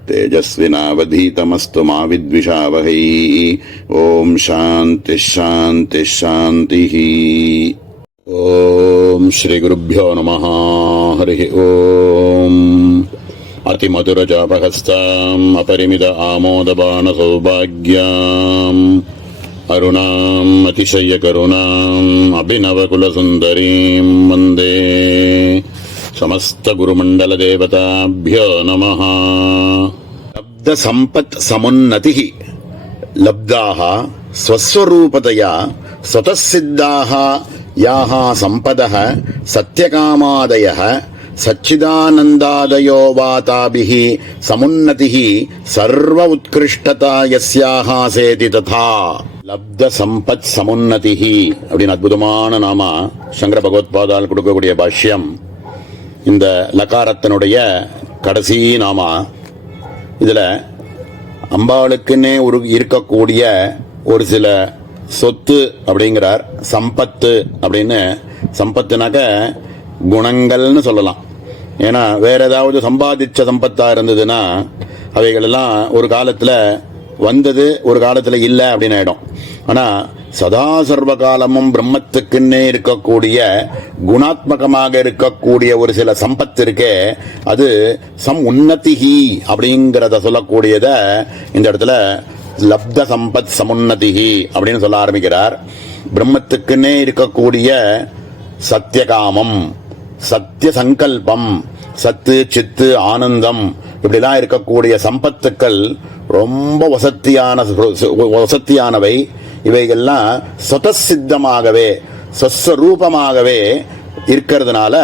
तेजस्विनावधीतमस्तु मा विद्विषावहै. ओम शांति शांति शांतिः. ओम श्री गुरुभ्यो नमः. हरि ओम. अतिमधुरजापहस्ताम् अपरिमित आमोदबाण सौभाग्याम् अरुणाम् अतिशयकरुणाम् अभिनवकुलसुन्दरीम् वन्दे समस्त गुरुमंडल देवताभ्यो नमः. लब्ध संपत् समुन्नतिः लब्धाः स्वस्वरूपतया स्वतः सिद्धाः याः संपदः सत्यकामादयः सच्चिदानन्दादयो वाताभिः समुन्नतिः सर्व उत्कृष्टता यस्याः सेति तथा. லப்த சம்பத் சமுன்னதிஹி அப்படின்னு அற்புதமான நாம சங்கர பகவத்பாதால் கொடுக்கக்கூடிய பாஷ்யம். இந்த லகாரத்தினுடைய கடைசி நாமா. இதுல அம்பாளுக்குன்னே இருக்கக்கூடிய ஒரு சில சொத்து அப்படிங்கிறார். சம்பத்து அப்படின்னு, சம்பத்துனாக்க குணங்கள்னு சொல்லலாம். ஏன்னா வேற ஏதாவது சம்பாதிச்ச சம்பத்தா இருந்ததுன்னா அவைகள் எல்லாம் ஒரு காலத்துல வந்தது, ஒரு காலத்துல இல்லை அப்படின்னு ஆயிடும். ஆனா சதா சர்வ காலமும் பிரம்மத்துக்குன்னே இருக்கக்கூடிய குணாத்மகமாக இருக்கக்கூடிய ஒரு சில சம்பத்து இருக்கே, அது சம் உன்னதிஹி அப்படிங்கிறத சொல்லக்கூடியத இந்த இடத்துல லப்த சம்பத் சமுன்னதிஹி அப்படின்னு சொல்ல ஆரம்பிக்கிறார். பிரம்மத்துக்குன்னே இருக்கக்கூடிய சத்தியகாமம், சத்திய சங்கல்பம், சத்து சித்து ஆனந்தம் இப்படிலாம் இருக்கக்கூடிய சம்பத்துக்கள் ரொம்ப வசத்தியானவை. இவைகள்லாம் சொதசித்தமாகவே சொஸ்வரூபமாகவே இருக்கிறதுனால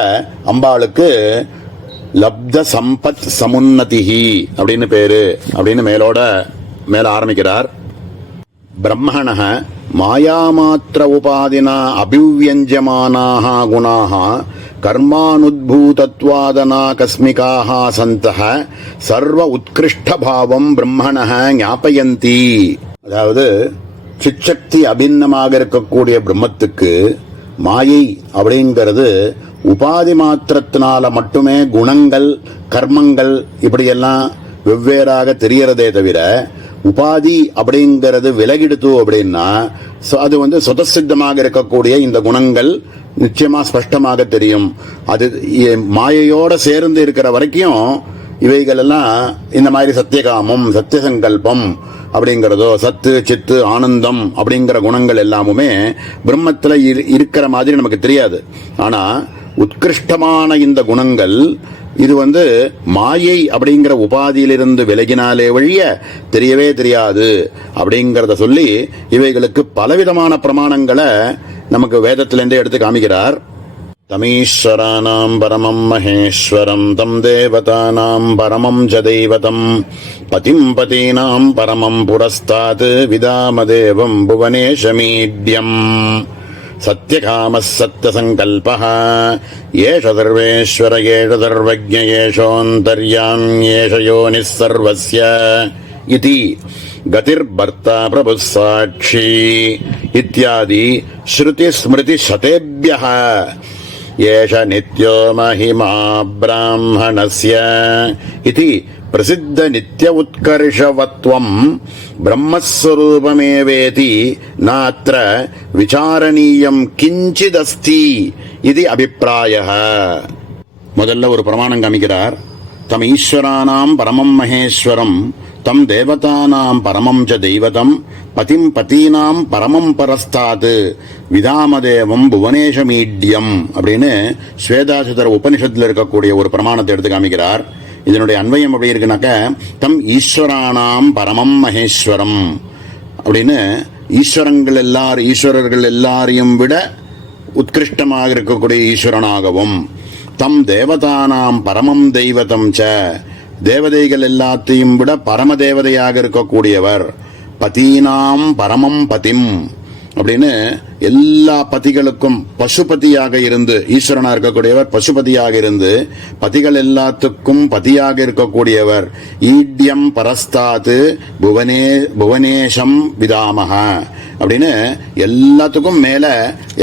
அம்பாளுக்கு லப்த சம்பத் சமுன்னதிஹி அப்படின்னு பேரு அப்படின்னு மேல ஆரம்பிக்கிறார். பிரம்மணः மாயாமாத்திர உபாதினா அபிவ்யஞ்சமானாः குணாः கர்மானுத்பூதத்வாதனாகஸ்மிகாः சந்தः சர்வ உத்கிருஷ்டபாவம் பிரம்மணः ஞாபயந்தி. அதாவது சிச்சக்தி அபின்னமாக இருக்கக்கூடிய பிரம்மத்துக்கு மாயை அப்படிங்கிறது உபாதி மாத்திரத்தினால மட்டுமே குணங்கள் கர்மங்கள் இப்படியெல்லாம் வெவ்வேறாக தெரியறதே தவிர உபாதி அப்படிங்கிறது விலகிடுத்து அப்படின்னா அது சுதசித்தமாக இருக்கக்கூடிய இந்த குணங்கள் நிச்சயமா ஸ்பஷ்டமாக தெரியும். அது மாயையோட சேர்ந்து இருக்கிற வரைக்கும் இவைகள் எல்லாம் இந்த மாதிரி சத்தியகாமம் சத்தியசங்கல்பம் அப்படிங்கிறதோ சத்து சித்து ஆனந்தம் அப்படிங்கிற குணங்கள் எல்லாமுமே பிரம்மத்துல இருக்கிற மாதிரி நமக்கு தெரியாது. ஆனா உத்கிருஷ்டமான இந்த குணங்கள் இது மாயை அப்படிங்கிற உபாதியிலிருந்து விலகினாலே வழிய தெரியவே தெரியாது அப்படிங்கறத சொல்லி இவைகளுக்கு பலவிதமான பிரமாணங்களை நமக்கு வேதத்திலிருந்தே எடுத்து காமிக்கிறார். தமீஸ்வரானாம் பரமம் மகேஸ்வரம் தம் தேவதானாம் பரமம் ச தெய்வதம் பதிம் பதீனாம் பரமம் புரஸ்தாத் விதாமதேவம் புவனேஷமீட்யம் சத்யகாம சத்யசங்கல்பः ஏஷ சர்வேஸ்வர ஏஷ சர்வஜ்ஞ ஏஷோந்தர்யாம் ஏஷ யோனிஸ் சர்வஸ்ய இதி கதிர்பர்த்தா பிரபுः சாட்சி இத்யாதி ஸ்ருதி ஸ்மிருதி சதேப்யः ஏஷ நித்யோ மஹிமா பிராமணஸ்ய இதி பிரசித்த நித்ய உத்கர்ஷவத்வம் பிரம்மஸ்வரூபமேவேதி நாத்ர விசாரணீயம் கிஞ்சிதஸ்தி இது அபிப்பிராயः. முதல்ல ஒரு பிரமாணம் காமிக்கிறார். தம் ஈஸ்வரானாம் பரமம் மகேஸ்வரம் தம் தேவதானாம் பரமம் ச தெய்வதம் பதிம் பதீனாம் பரமம் பரஸ்தாத் விதாமதேவம் புவனேஷமீட்யம் அப்படின்னு ஸ்வேதாசுதர உபனிஷத்துல இருக்கக்கூடிய ஒரு பிரமாணத்தை எடுத்து காமிக்கிறார். இதனுடைய அன்வயம் எப்படி இருக்குனாக்க தம் ஈஸ்வரானாம் பரமம் மகேஸ்வரம் அப்படின்னு ஈஸ்வரர்கள் எல்லாரையும் விட உத்கிருஷ்டமாக இருக்கக்கூடிய ஈஸ்வரனாகவும் தம் தேவதானாம் பரமம் தெய்வதம் ச தேவதைகள் எல்லாத்தையும் விட பரம தேவதையாக இருக்கக்கூடியவர் பதீனாம் பரமம் பதிம் அப்படின்னு எல்லா பதிகளுக்கும் பசுபதியாக இருந்து ஈஸ்வரனா இருக்கக்கூடியவர் பசுபதியாக இருந்து பதிகள் எல்லாத்துக்கும் பதியாக இருக்கக்கூடியவர் ஈட்யம் பரஸ்தாத் புவனேஷம் விதாமக அப்படின்னு எல்லாத்துக்கும் மேல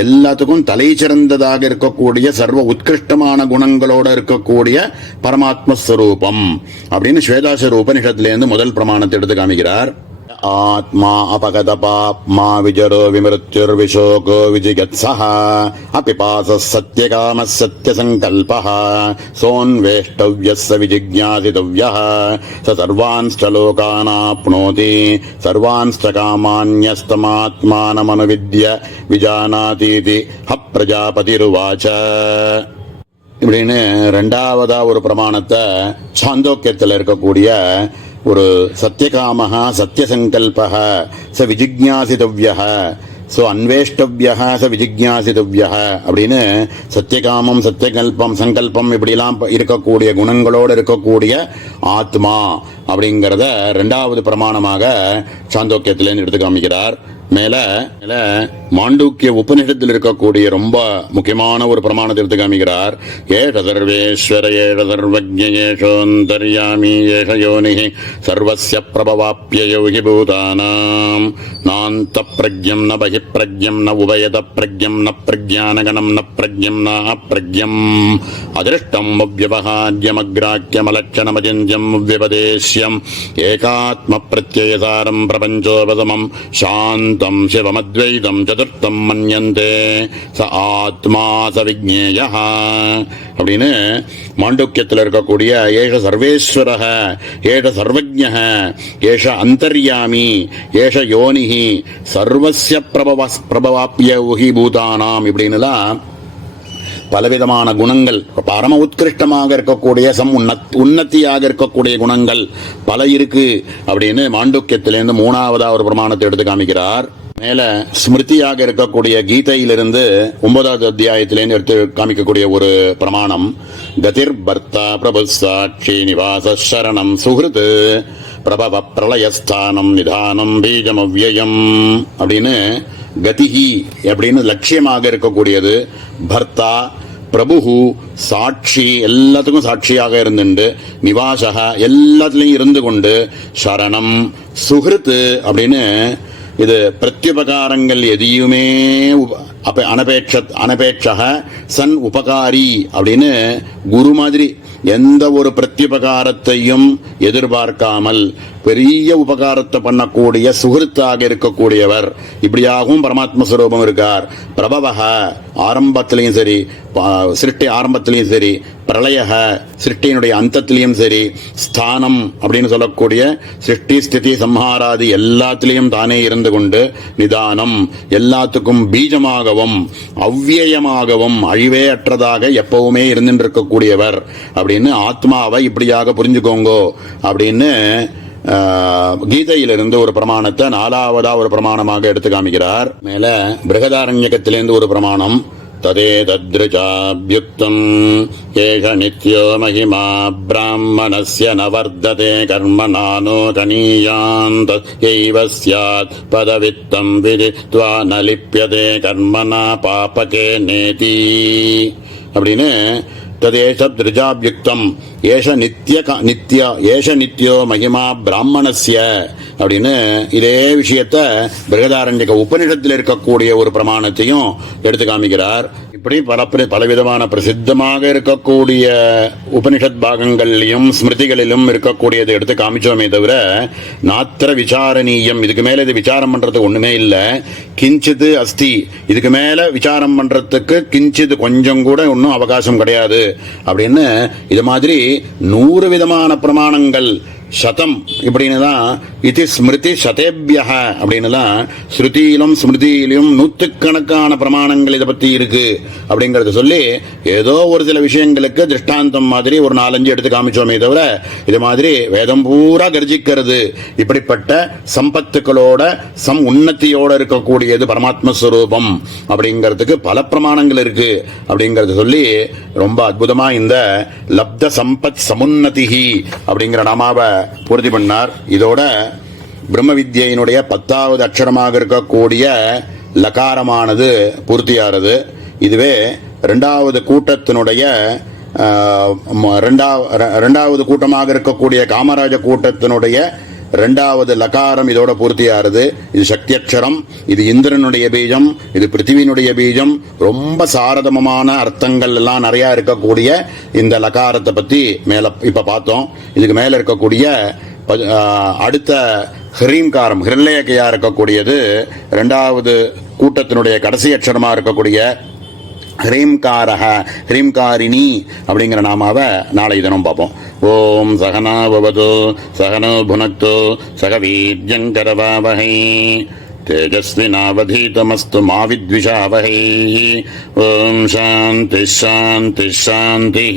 எல்லாத்துக்கும் தலை சிறந்ததாக இருக்கக்கூடிய சர்வ உத்கிருஷ்டமான குணங்களோட இருக்கக்கூடிய பரமாத்மஸ்வரூபம் அப்படின்னு ஸ்வேதாசுர உபனிஷத்திலிருந்து முதல் பிரமாணத்தை எடுத்து காமிக்கிறார். ஆத்மா அபகத பாப்மா விஜரோ விமிருத்யுர்விசோகோ விஜிகத்ஸஹ அபிபாச சத்யகாம சத்யசங்கல்பஹ சோன்வேஷ்டவ்யஸ்ஸ விஜிக்ஞாசிதவ்யஹ ச சர்வான்ஸ்ச லோகானாப்னோதி சர்வான்ஸ்ச காமான்யஸ்தமாத்மானமனுவித்ய விஜானாதீதி ஹ பிரஜாபதிருவாச்ச இப்படின்னு ரெண்டாவதா ஒரு பிரமாணத்தை சாந்தோக்கியத்தில் இருக்கக்கூடிய ஒரு சத்யகாமஹ சத்யசங்கல்பஹ ச விஜிக்ஞாசிதவ்யஹ சோ அன்வேஷ்டவ்யஹ ச விஜிக்ஞாசிதவ்யஹ அப்படின்னு சத்யகாமம் சங்கல்பம் இப்படிலாம் இருக்கக்கூடிய குணங்களோடு இருக்கக்கூடிய ஆத்மா அப்படிங்கிறத இரண்டாவது பிரமாணமாக சாந்தோக்கியத்திலேருந்து எடுத்து காமிக்கிறார். மேல மாண்டூக்கிய உபனிஷத்தில் இருக்கக்கூடிய ரொம்ப முக்கியமான ஒரு பிரமாணத்தை எடுத்து காமிக்கிறார். ஏஷ சர்வேஸ்வர ஏஷ சர்வஜ்ஞ ஏஷோந்தர்யாமி ஏஷ யோனிஹி சர்வஸ்ய பிரபவாப்ய யோகி பூதானாம் நாந்த பிரக்ஞம் ந பஹி பிரக்ஞம் ந உபயத பிரக்ஞம் ந பிரக்ஞானகணம் ந பிரக்ஞம் ந அப்ரக்ஞம் அதிருஷ்டம் அவ்யவஹாத்யமக்ராக்கியமலட்சணமஜிஞ்யம் விபதேஷ்யம் ஏகாத்ம பிரத்யயசாரம் பிரபஞ்சோபதமம் சாந்தம் சிவமத்வைதம் சதுர்த்தம் மன்யந்தே ச ஆத்மா ச விஜ்ஞேயः அப்படின்னு மாண்டூக்கியத்தில் இருக்கக்கூடிய ஏஷ சர்வேஸ்வரः ஏஷ சர்வஜ்ஞः ஏஷ அந்தர்யாமி ஏஷ யோனிஹி சர்வஸ்ய பிரபவாப்ய உஹி பூதானாம் இப்படின்னுலாம் பலவிதமான குணங்கள் பரம உத்கிருஷ்டமாக இருக்கக்கூடிய உன்னத்தியாக இருக்கக்கூடிய குணங்கள் பல இருக்கு அப்படின்னு மாண்டூக்கியத்திலிருந்து மூணாவதா ஒரு பிரமாணத்தை எடுத்து காமிக்கிறார். மேல ஸ்மிருதியாக இருக்கக்கூடிய கீதையிலிருந்து 9வது அத்தியாயத்திலேருந்து எடுத்து காமிக்கக்கூடிய ஒரு பிரமாணம், கதிர் பர்த்தா பிரபு சாட்சி நிவாச சரணம் சுஹிருத் பிரபவ பிரளயஸ்தானம் நிதானம் பீஜம் அவ்யயம் அப்படின்னு கதிஹி அப்படின்னு லட்சியமாக இருக்கக்கூடியது, பர்த்தா பிரபு சாட்சி எல்லாத்துக்கும் சாட்சியாக இருந்துண்டு, நிவாசக எல்லாத்துலயும் இருந்து கொண்டு, சரணம் சுஹிருத் அப்படின்னு இது பிரத்யுபகாரங்கள் எதையுமே அனபேட்சக சன் உபகாரி அப்படின்னு குரு மாதிரி எந்த ஒரு பிரத்யுபகாரத்தையும் எதிர்பார்க்காமல் பெரிய உபகாரத்தை பண்ணக்கூடிய சுகிருத்தாக இருக்கக்கூடியவர். இப்படியாகவும் பரமாத்ம ஸ்வரூபம் இருக்கார். பிரபவக ஆரம்பத்திலையும் சரி, சிருஷ்டி ஆரம்பத்திலையும் சரி, பிரளயக சிருஷ்டியினுடைய அந்தத்திலையும் சரி, ஸ்தானம் அப்படின்னு சொல்லக்கூடிய சிருஷ்டி ஸ்திதி சம்ஹாராதி எல்லாத்திலையும் தானே இருந்து கொண்டு, நிதானம் எல்லாத்துக்கும் பீஜமாகவும் அவ்வியமாகவும் அழிவே அற்றதாக எப்பவுமே இருந்துருக்கக்கூடியவர் அப்படின்னு ஆத்மாவை இப்படியாக புரிஞ்சுக்கோங்கோ அப்படின்னு கீதையிலிருந்து ஒரு பிரமாணத்தை 4வதா ஒரு பிரமாணமாக எடுத்து காமிக்கிறார். மேல பிருகதாரண்யகத்திலிருந்து ஒரு பிரமாணம், ததே தத்ருஜாப்யுக்தம் ஏஷ நித்யோ மகிமா பிராமணஸ்ய நவர்ததே கர்மணானோ கணீயாந்த யைவ ஸ்யாத் பதவித்தம் விதித்வா நலிப்யதே கர்மணா பாபகே நேதி அப்படின்னு ததேஷ திருஜாப்யுக்தம் ஏஷ நித்யோ மகிமா பிராமணஸ்ய அப்படின்னு இதே விஷயத்த பிருகதாரண்யக உபனிஷத்தில் இருக்கக்கூடிய ஒரு பிரமாணத்தையும் எடுத்து காமிக்கிறார். இப்படி பலவிதமான பிரசித்தமாக இருக்கக்கூடிய உபனிஷத் பாகங்களிலும் ஸ்மிருதிகளிலும் இருக்கக்கூடியது எடுத்து காமிச்சோமே தவிர நாத்திர விசாரணீயம், இதுக்கு மேல இது விசாரம் பண்றதுக்கு ஒண்ணுமே இல்லை. கிஞ்சித் அஸ்தி, இதுக்கு மேல விசாரம் பண்றதுக்கு கிஞ்சித் கொஞ்சம் கூட ஒன்றும் அவகாசம் கிடையாது அப்படின்னு இது மாதிரி 100 விதமான பிரமாணங்கள் சதம் இப்படின்னு தான் இது ஸ்மிருதி சதேபியக அப்படின்னு தான் ஸ்ருதியிலும் ஸ்மிருதியிலும் 100கணக்கான பிரமாணங்கள் இதை பத்தி இருக்கு அப்படிங்கறத சொல்லி ஏதோ ஒரு சில விஷயங்களுக்கு திருஷ்டாந்தம் மாதிரி ஒரு 4-5 எடுத்து காமிச்சோமே தவிர இது மாதிரி வேதம் பூரா கர்ஜிக்கிறது. இப்படிப்பட்ட சம்பத்துக்களோட உன்னத்தியோட இருக்கக்கூடியது பரமாத்மஸ்வரூபம் அப்படிங்கிறதுக்கு பல பிரமாணங்கள் இருக்கு அப்படிங்கறத சொல்லி ரொம்ப அற்புதமா இந்த லப்த சம்பத் சமுன்னதிஹி அப்படிங்கிற நாமாவை பூர்த்தி பண்ணார். இதோட பிரம்ம வித்யினுடைய 10வது அக்ஷரமாக இருக்கக்கூடிய லகாரமானது பூர்த்தியாகிறது. இதுவே இரண்டாவது கூட்டத்தினுடைய இரண்டாவது கூட்டமாக இருக்கக்கூடிய காமராஜ கூட்டத்தினுடைய 2வது லகாரம் இதோட பூர்த்தியாகிறது. இது சக்தி அக்ஷரம், இது இந்திரனுடைய பீஜம், இது பிருத்திவியினுடைய பீஜம். ரொம்ப சாரதமமான அர்த்தங்கள் எல்லாம் நிறைய இருக்கக்கூடிய இந்த லகாரத்தை பத்தி மேல இப்ப பார்த்தோம். இதுக்கு மேல இருக்கக்கூடிய அடுத்த ஹ்ரீம்காரம் ஹிருல்லயக்கையா இருக்கக்கூடியது 2வது கூட்டத்தினுடைய கடைசி அக்ஷரமா இருக்கக்கூடிய ஹ்ரீம்காரஹ ஹ்ரீம்காரிணி அப்படிங்கிற நாமாவை நாளை தினம் பார்ப்போம். ஓம் சகனா பவது சகனோ புனக்து சக வீர்யங்கரவாவஹை தேஜஸ்வினாவதீதமஸ்து மா வித்விஷாவஹை. ஓம் சாந்தி சாந்தி சாந்தி.